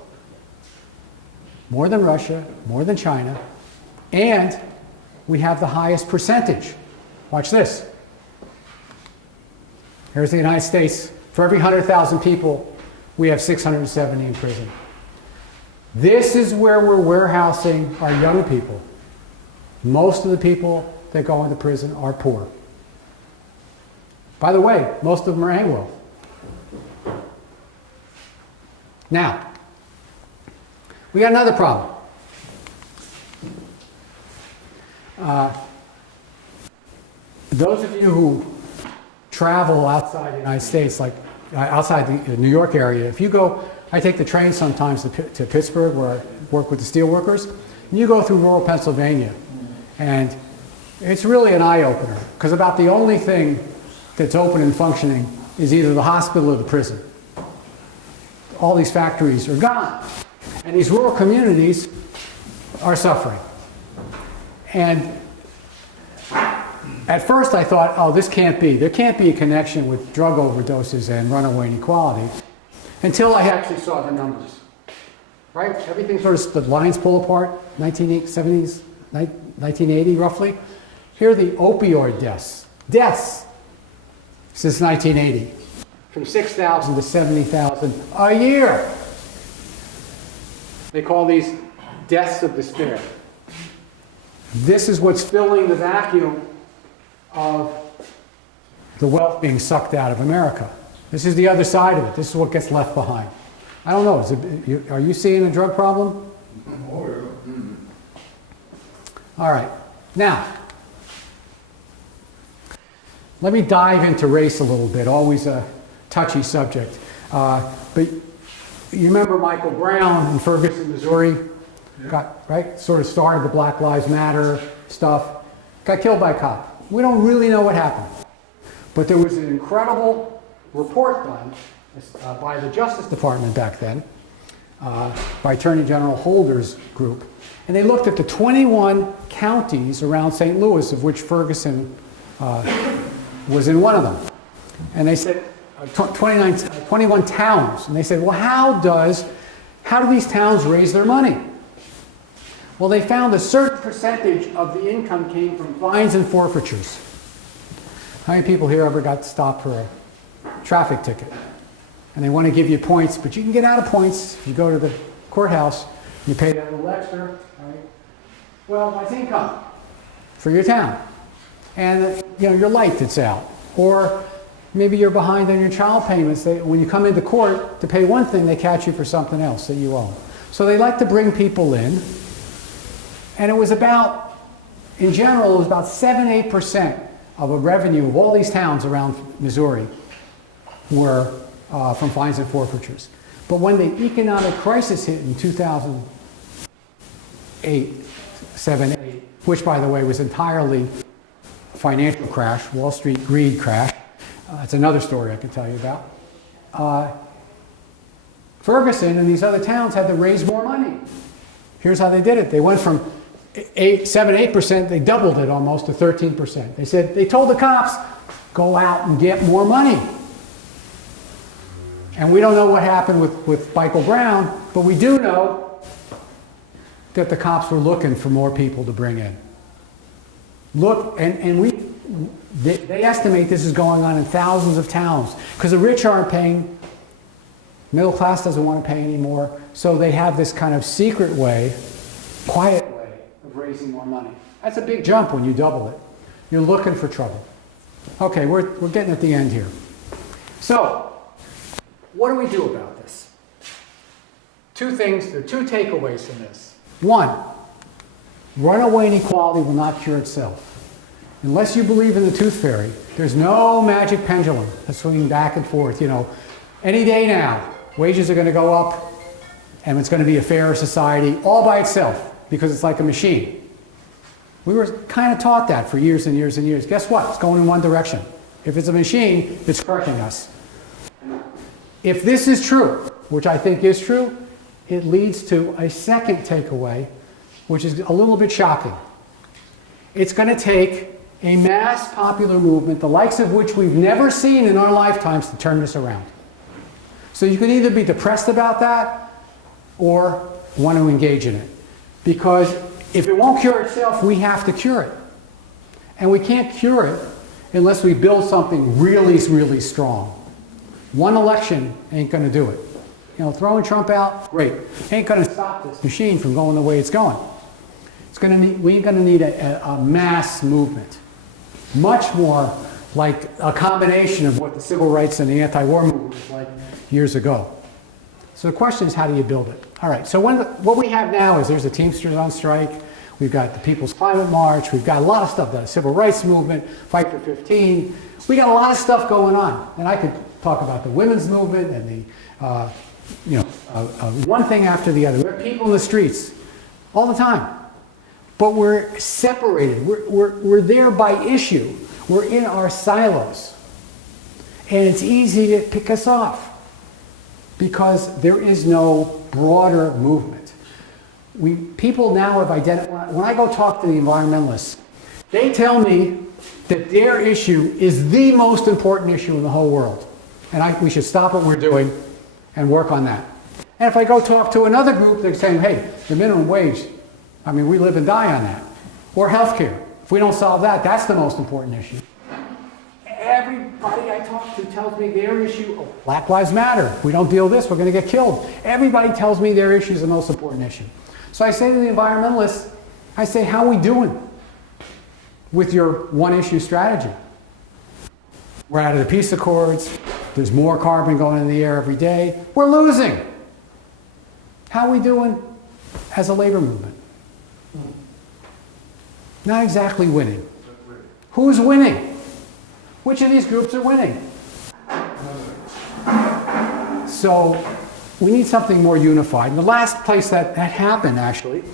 More than Russia, more than China, and we have the highest percentage. Watch this. Here's the United States. For every 100,000 people, we have 670 in prison. This is where we're warehousing our young people. Most of the people that go into prison are poor. By the way, most of them are Anglo. Now, we got another problem. Those of you who travel outside the United States, like outside the New York area, if you go, I take the train sometimes to Pittsburgh where I work with the steel workers, and you go through rural Pennsylvania, and it's really an eye-opener, because about the only thing that's open and functioning is either the hospital or the prison. All these factories are gone. And these rural communities are suffering. And at first I thought, oh, this can't be. There can't be a connection with drug overdoses and runaway inequality until I actually saw the numbers. Right? Everything sort of, the lines pull apart, 1970s, 1980 roughly. Here are the opioid deaths. Deaths since 1980. From 6,000 to 70,000 a year. They call these deaths of despair. This is what's filling the vacuum of the wealth being sucked out of America. This is the other side of it. This is what gets left behind. I don't know, are you seeing a drug problem? All right, now, let me dive into race a little bit, always a touchy subject. But you remember Michael Brown in Ferguson, Missouri? Right? Sort of started the Black Lives Matter stuff. Got killed by a cop. We don't really know what happened. But there was an incredible report done by the Justice Department back then, by Attorney General Holder's group. And they looked at the 21 counties around St. Louis, of which Ferguson was in one of them. And they said, 21 towns. And they said, well, how do these towns raise their money? Well, they found a certain percentage of the income came from fines and forfeitures. How many people here ever got stopped for a traffic ticket? And they want to give you points, but you can get out of points if you go to the courthouse, you pay that little extra, right? Well, that's income for your town. And your light that's out. Or maybe you're behind on your child payments. When you come into court to pay one thing, they catch you for something else that you owe. So they like to bring people in. And it was about, in general, it was about 7-8% of a revenue of all these towns around Missouri were from fines and forfeitures. But when the economic crisis hit in 2008, 7-8, which by the way was entirely a financial crash, Wall Street greed crash, that's another story I can tell you about. Ferguson and these other towns had to raise more money. Here's how they did it. They went from 7-8%, they doubled it almost to 13%. They told the cops, go out and get more money. And we don't know what happened with Michael Brown, but we do know that the cops were looking for more people to bring in. They estimate this is going on in thousands of towns because the rich aren't paying, middle class doesn't want to pay anymore, so they have this kind of secret way, quiet way of raising more money. That's a big jump when you double it. You're looking for trouble. Okay, we're getting at the end here. So, what do we do about this? Two things, there are two takeaways from this. One, runaway inequality will not cure itself. Unless you believe in the tooth fairy, there's no magic pendulum that's swinging back and forth. Any day now, wages are going to go up, and it's going to be a fairer society all by itself, because it's like a machine. We were kind of taught that for years and years and years. Guess what? It's going in one direction. If it's a machine, it's crushing us. If this is true, which I think is true, it leads to a second takeaway, which is a little bit shocking. It's going to take a mass popular movement, the likes of which we've never seen in our lifetimes, to turn this around. So you can either be depressed about that or want to engage in it. Because if it won't cure itself, we have to cure it. And we can't cure it unless we build something really, really strong. One election ain't going to do it. Throwing Trump out, great. Ain't going to stop this machine from going the way it's going. We're going to need a mass movement. Much more like a combination of what the civil rights and the anti-war movement was like years ago. So the question is, how do you build it? All right, so what we have now is there's the Teamsters on strike. We've got the People's Climate March. We've got a lot of stuff, the Civil Rights Movement, Fight for 15. We got a lot of stuff going on. And I could talk about the women's movement and one thing after the other. We have people in the streets all the time. But we're separated. We're there by issue. We're in our silos. And it's easy to pick us off because there is no broader movement. People now have identified, when I go talk to the environmentalists, they tell me that their issue is the most important issue in the whole world. And we should stop what we're doing and work on that. And if I go talk to another group, they're saying, hey, the minimum wage, I mean, we live and die on that. Or healthcare. If we don't solve that, that's the most important issue. Everybody I talk to tells me their issue, oh, Black Lives Matter. If we don't deal with this, we're going to get killed. Everybody tells me their issue is the most important issue. So I say to the environmentalists, I say, how are we doing with your one-issue strategy? We're out of the peace accords. There's more carbon going in the air every day. We're losing. How are we doing as a labor movement? Not exactly winning. Who's winning? Which of these groups are winning? So we need something more unified. And the last place that happened, actually,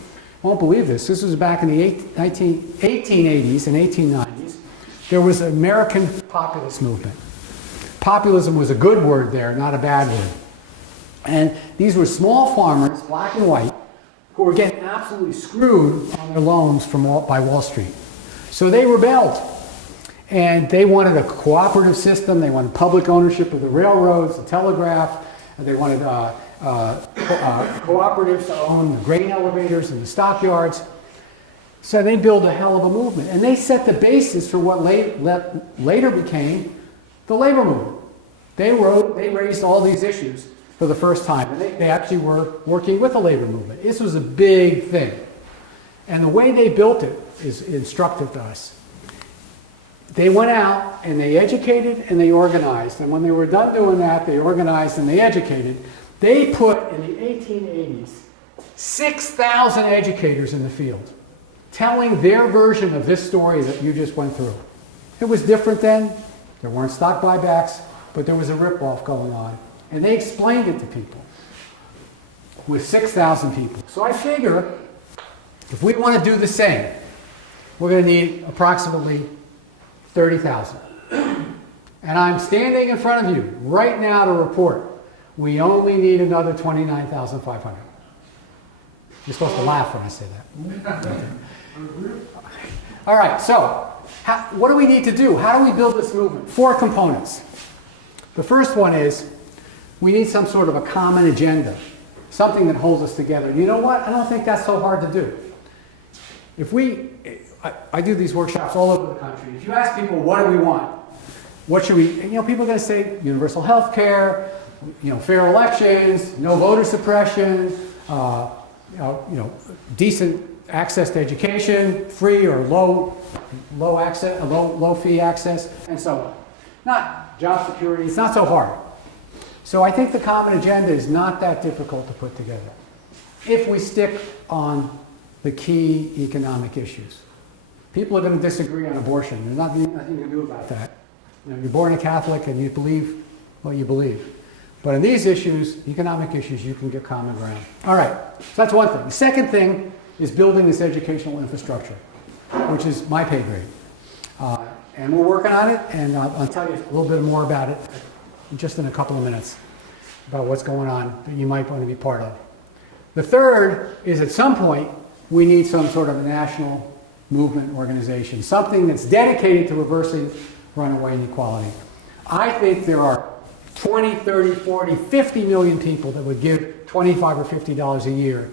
won't believe this, this was back in the 1880s and 1890s. There was an American populist movement. Populism was a good word there, not a bad word. And these were small farmers, black and white, who were getting absolutely screwed on their loans by Wall Street. So they rebelled. And they wanted a cooperative system. They wanted public ownership of the railroads, the telegraph. They wanted cooperatives to own the grain elevators and the stockyards. So they built a hell of a movement. And they set the basis for what later became the labor movement. They raised all these issues for the first time. And they actually were working with the labor movement. This was a big thing. And the way they built it is instructive to us. They went out and they educated and they organized. And when they were done doing that, they organized and they educated. They put, in the 1880s, 6,000 educators in the field, telling their version of this story that you just went through. It was different then. There weren't stock buybacks, but there was a ripoff going on. And they explained it to people with 6,000 people. So I figure if we want to do the same, we're going to need approximately 30,000. And I'm standing in front of you right now to report we only need another 29,500. You're supposed to laugh when I say that. Okay. All right, so what do we need to do? How do we build this movement? 4 components. The first one is we need some sort of a common agenda, something that holds us together. You know what? I don't think that's so hard to do. I do these workshops all over the country. If you ask people, what do we want? What should we, people are going to say universal health care, fair elections, no voter suppression, decent access to education, free or low fee access, and so on. Not job security, it's not so hard. So I think the common agenda is not that difficult to put together if we stick on the key economic issues. People are going to disagree on abortion. There's nothing you can do about that. You're born a Catholic and you believe what you believe. But on these issues, economic issues, you can get common ground. All right, so that's one thing. The second thing is building this educational infrastructure, which is my pay grade. And we're working on it, and I'll tell you a little bit more about it just in a couple of minutes, about what's going on that you might want to be part of. The third is at some point, we need some sort of a national movement organization, something that's dedicated to reversing runaway inequality. I think there are 20, 30, 40, 50 million people that would give $25 or $50 a year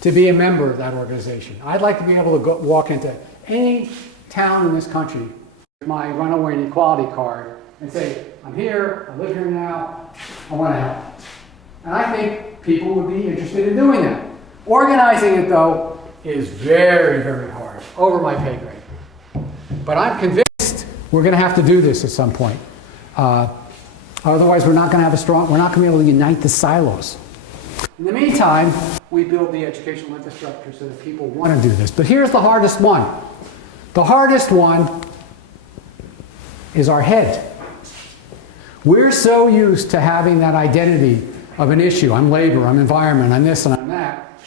to be a member of that organization. I'd like to be able to walk into any town in this country with my runaway inequality card and say, I'm here, I live here now, I want to help. And I think people would be interested in doing that. Organizing it, though, is very, very hard, over my pay grade. But I'm convinced we're going to have to do this at some point. Otherwise, we're not going to be able to unite the silos. In the meantime, we build the educational infrastructure so that people want to do this. But here's the hardest one. The hardest one is our head. We're so used to having that identity of an issue. I'm labor, I'm environment, I'm this and I'm that.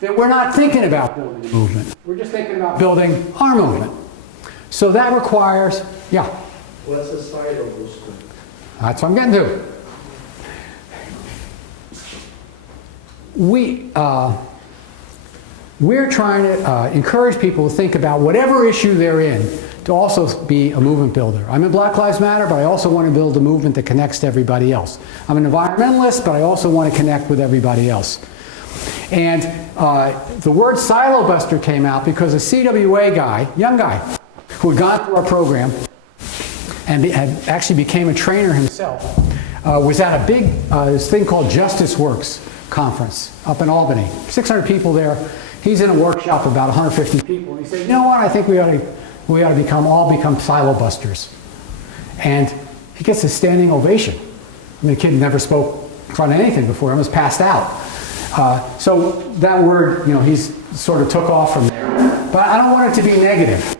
That we're not thinking about building a movement. We're just thinking about building our movement. So that requires, What's the side of those two? That's what I'm getting to. we're trying to encourage people to think about whatever issue they're in to also be a movement builder. I'm in Black Lives Matter, but I also want to build a movement that connects to everybody else. I'm an environmentalist, but I also want to connect with everybody else. And the word silo buster came out because a CWA guy, young guy, who had gone through our program and had actually became a trainer himself, was at a big this thing called Justice Works conference up in Albany. 600 people there. He's in a workshop of about 150 people, and he said, "You know what? I think we ought to all become silo busters." And he gets a standing ovation. I mean, the kid never spoke in front of anything before. He was passed out. So that word, you know, he's sort of took off from there. But I don't want it to be negative.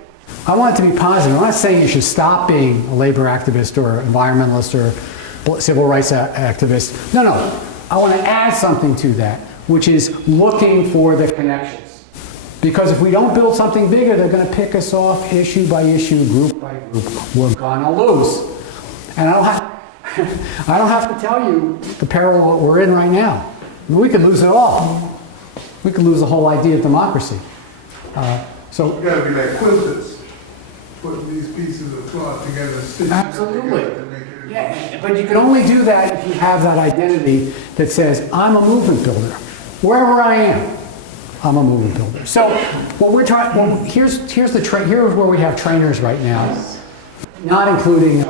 I want it to be positive. I'm not saying you should stop being a labor activist or environmentalist or civil rights activist. No, no. I want to add something to that, which is looking for the connections. Because if we don't build something bigger, they're going to pick us off issue by issue, group by group. We're going to lose. And I don't have to tell you the peril that we're in right now. I mean, we could lose it all. We could lose the whole idea of democracy. So You gotta be like quilters, putting these pieces of cloth together, stitching them absolutely. together to make it. Yeah, but you can only do that if you have that identity that says, I'm a movement builder. Wherever I am, I'm a movement builder. So what we're trying, well, here's where we have trainers right now, not including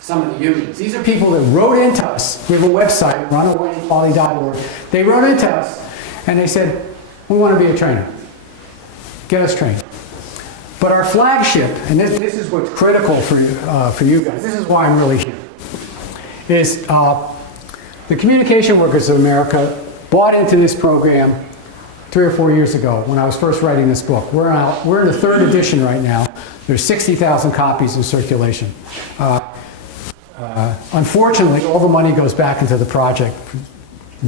some of the unions. These are people that wrote into us. We have a website, runawayinequality.org. They wrote into us and they said, we want to be a trainer. Get us trained. But our flagship, and this is what's critical for you guys, this is why I'm really here, is the Communication Workers of America bought into this program 3 or 4 years ago when I was first writing this book. We're in the 3rd edition right now. There's 60,000 copies in circulation. Unfortunately, all the money goes back into the project.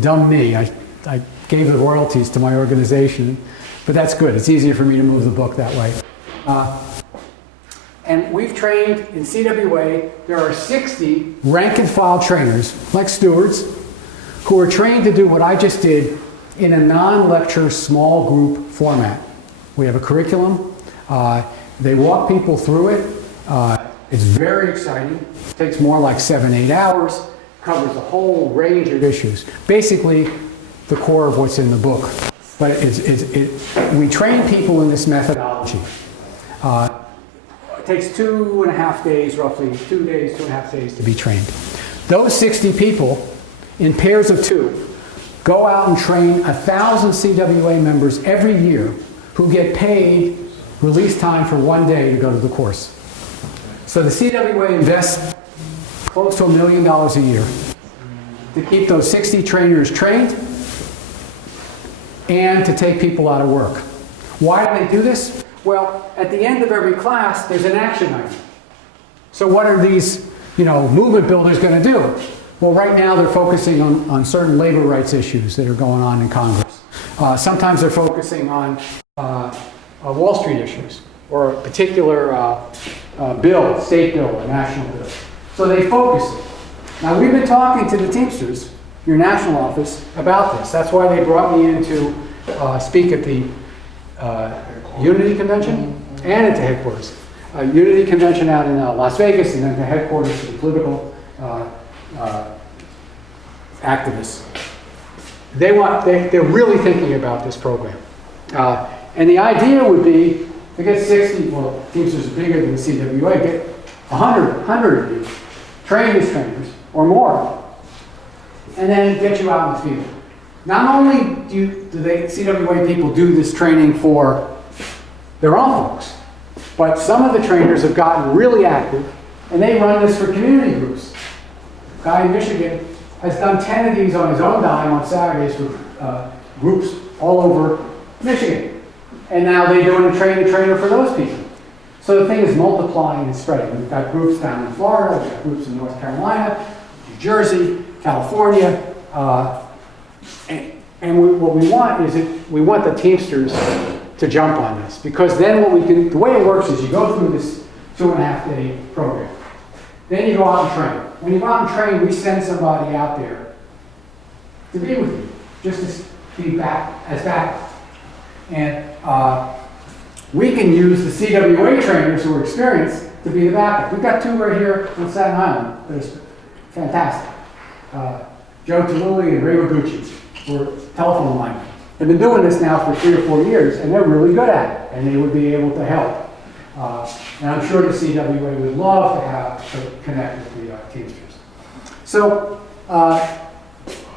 Dumb me. I gave the royalties to my organization, but that's good. It's easier for me to move the book that way. And we've trained in CWA, there are 60 rank and file trainers, like stewards, who are trained to do what I just did in a non-lecture small group format. We have a curriculum. They walk people through it. It's very exciting. It takes more like 7-8 hours, covers a whole range of issues. Basically, the core of what's in the book. But we train people in this methodology. It takes 2.5 days, roughly 2 days, 2.5 days to be trained. Those 60 people, in pairs of 2, go out and train 1,000 CWA members every year who get paid release time for 1 day to go to the course. So the CWA invests close to $1 million a year to keep those 60 trainers trained and to take people out of work. Why do they do this? Well, at the end of every class, there's an action item. So what are these, movement builders going to do? Well, right now they're focusing on certain labor rights issues that are going on in Congress. Sometimes they're focusing on Wall Street issues or a particular bill, state bill, or national bill. So they focus it. Now, we've been talking to the Teamsters, your national office, about this. That's why they brought me in to speak at the Unity Convention and at the headquarters. Unity Convention out in Las Vegas, and then the headquarters for the political activists. They're really thinking about this program. And the idea would be to get 60, well, Teamsters are bigger than the CWA, get 100 of you, train as trainers, or more, and then get you out in the field. Not only do the CWA people do this training for their own folks, but some of the trainers have gotten really active, and they run this for community groups. A guy in Michigan has done 10 of these on his own dime on Saturdays for groups all over Michigan. And now they're doing a trainer for those people. So the thing is multiplying and spreading. We've got groups down in Florida, we've got groups in North Carolina, New Jersey, California. What we want is we want the Teamsters to jump on this. Because then the way it works is you go through this 2.5-day program. Then you go out and train. When you go out and train, we send somebody out there to be with you, just to be back as backup. And we can use the CWA trainers who are experienced to be the backup. We've got two right here on Staten Island that are fantastic. Joe Taluli and Ray Ragucci were telephone linemen. They've been doing this now for 3 or 4 years, and they're really good at it, and they would be able to help. And I'm sure the CWA would love to have to connect with the Teamsters. So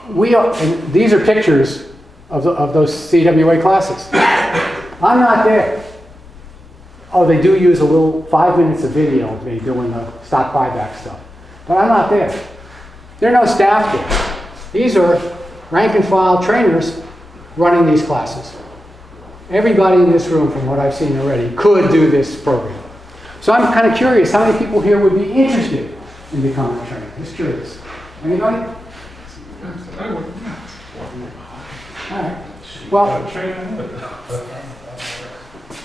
and these are pictures of those CWA classes. I'm not there. Oh, they do use a little 5 minutes of video of me doing the stock buyback stuff, but I'm not there. There are no staff there. These are rank and file trainers running these classes. Everybody in this room, from what I've seen already, could do this program. So I'm kind of curious how many people here would be interested in becoming a trainer. Just curious. Anybody? All right. Well,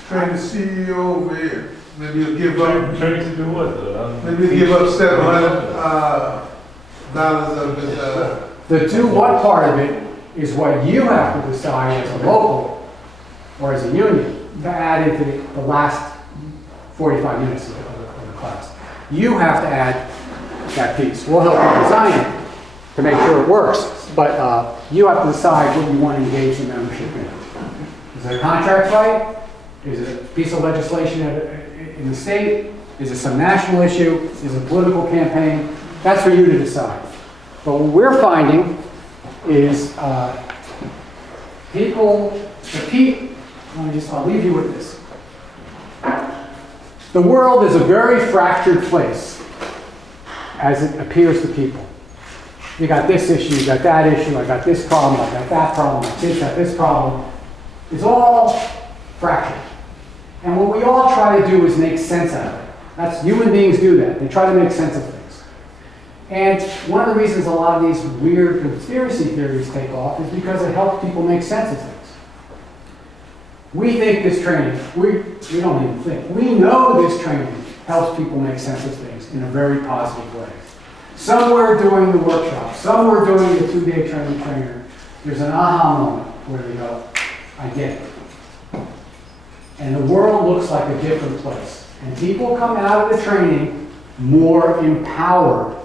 Train the CEO over here. Maybe you'll give up. Training to do what? Maybe you'll give up $700 of his. the do what part of it is what you have to decide as a local or as a union to add into the last 45 minutes of the class. You have to add that piece. We'll help you design it to make sure it works, but you have to decide what you want to engage the membership in. Is it a contract fight? Is it a piece of legislation in the state? Is it some national issue? Is it a political campaign? That's for you to decide. But what we're finding is I'll leave you with this. The world is a very fractured place as it appears to people. You got this issue, you got that issue, I got this problem, I got that problem, I got this problem. It's all fractured. And what we all try to do is make sense out of it. That's human beings do that. They try to make sense of things. And one of the reasons a lot of these weird conspiracy theories take off is because it helps people make sense of things. We think this training, we don't even think, we know this training helps people make sense of things in a very positive way. Somewhere during the workshop, somewhere during the 2-day training trainer, there's an aha moment where they go, I get it. And the world looks like a different place. And people come out of the training more empowered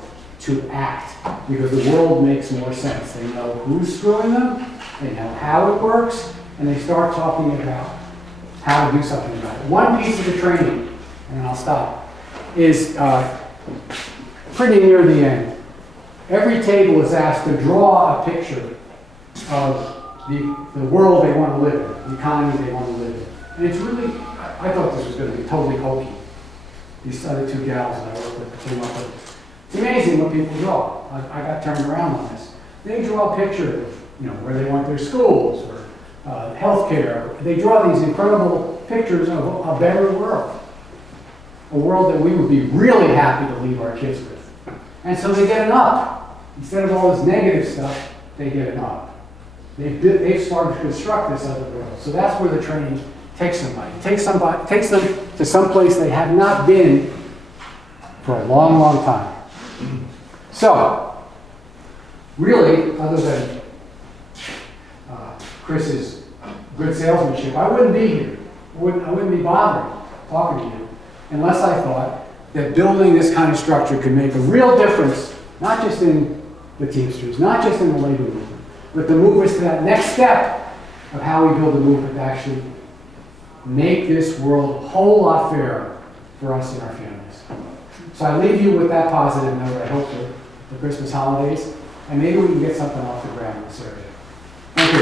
to act because the world makes more sense. They know who's screwing them, they know how it works, and they start talking about how to do something about it. One piece of the training, and then I'll stop, is pretty near the end. Every table is asked to draw a picture of the world they want to live in, the economy they want to live in. And it's really, I thought this was going to be totally hokey. These other two gals that I work with came up with it. It's amazing what people draw. I got turned around on this. They draw a picture of, where they want their schools or healthcare. They draw these incredible pictures of a better world. A world that we would be really happy to leave our kids with. And so they get an up. Instead of all this negative stuff, they get an up. They've started to construct this other world. So that's where the training takes somebody. Takes them to some place they have not been for a long, long time. So, really, other than Chris's good salesmanship, I wouldn't be here. I wouldn't be bothering talking to you unless I thought that building this kind of structure could make a real difference, not just in the Teamsters, not just in the labor movement, but to move us to that next step of how we build a movement to actually make this world a whole lot fairer for us and our families. So I leave you with that positive note, I hope, for the Christmas holidays, and maybe we can get something off the ground in this area. Thank you.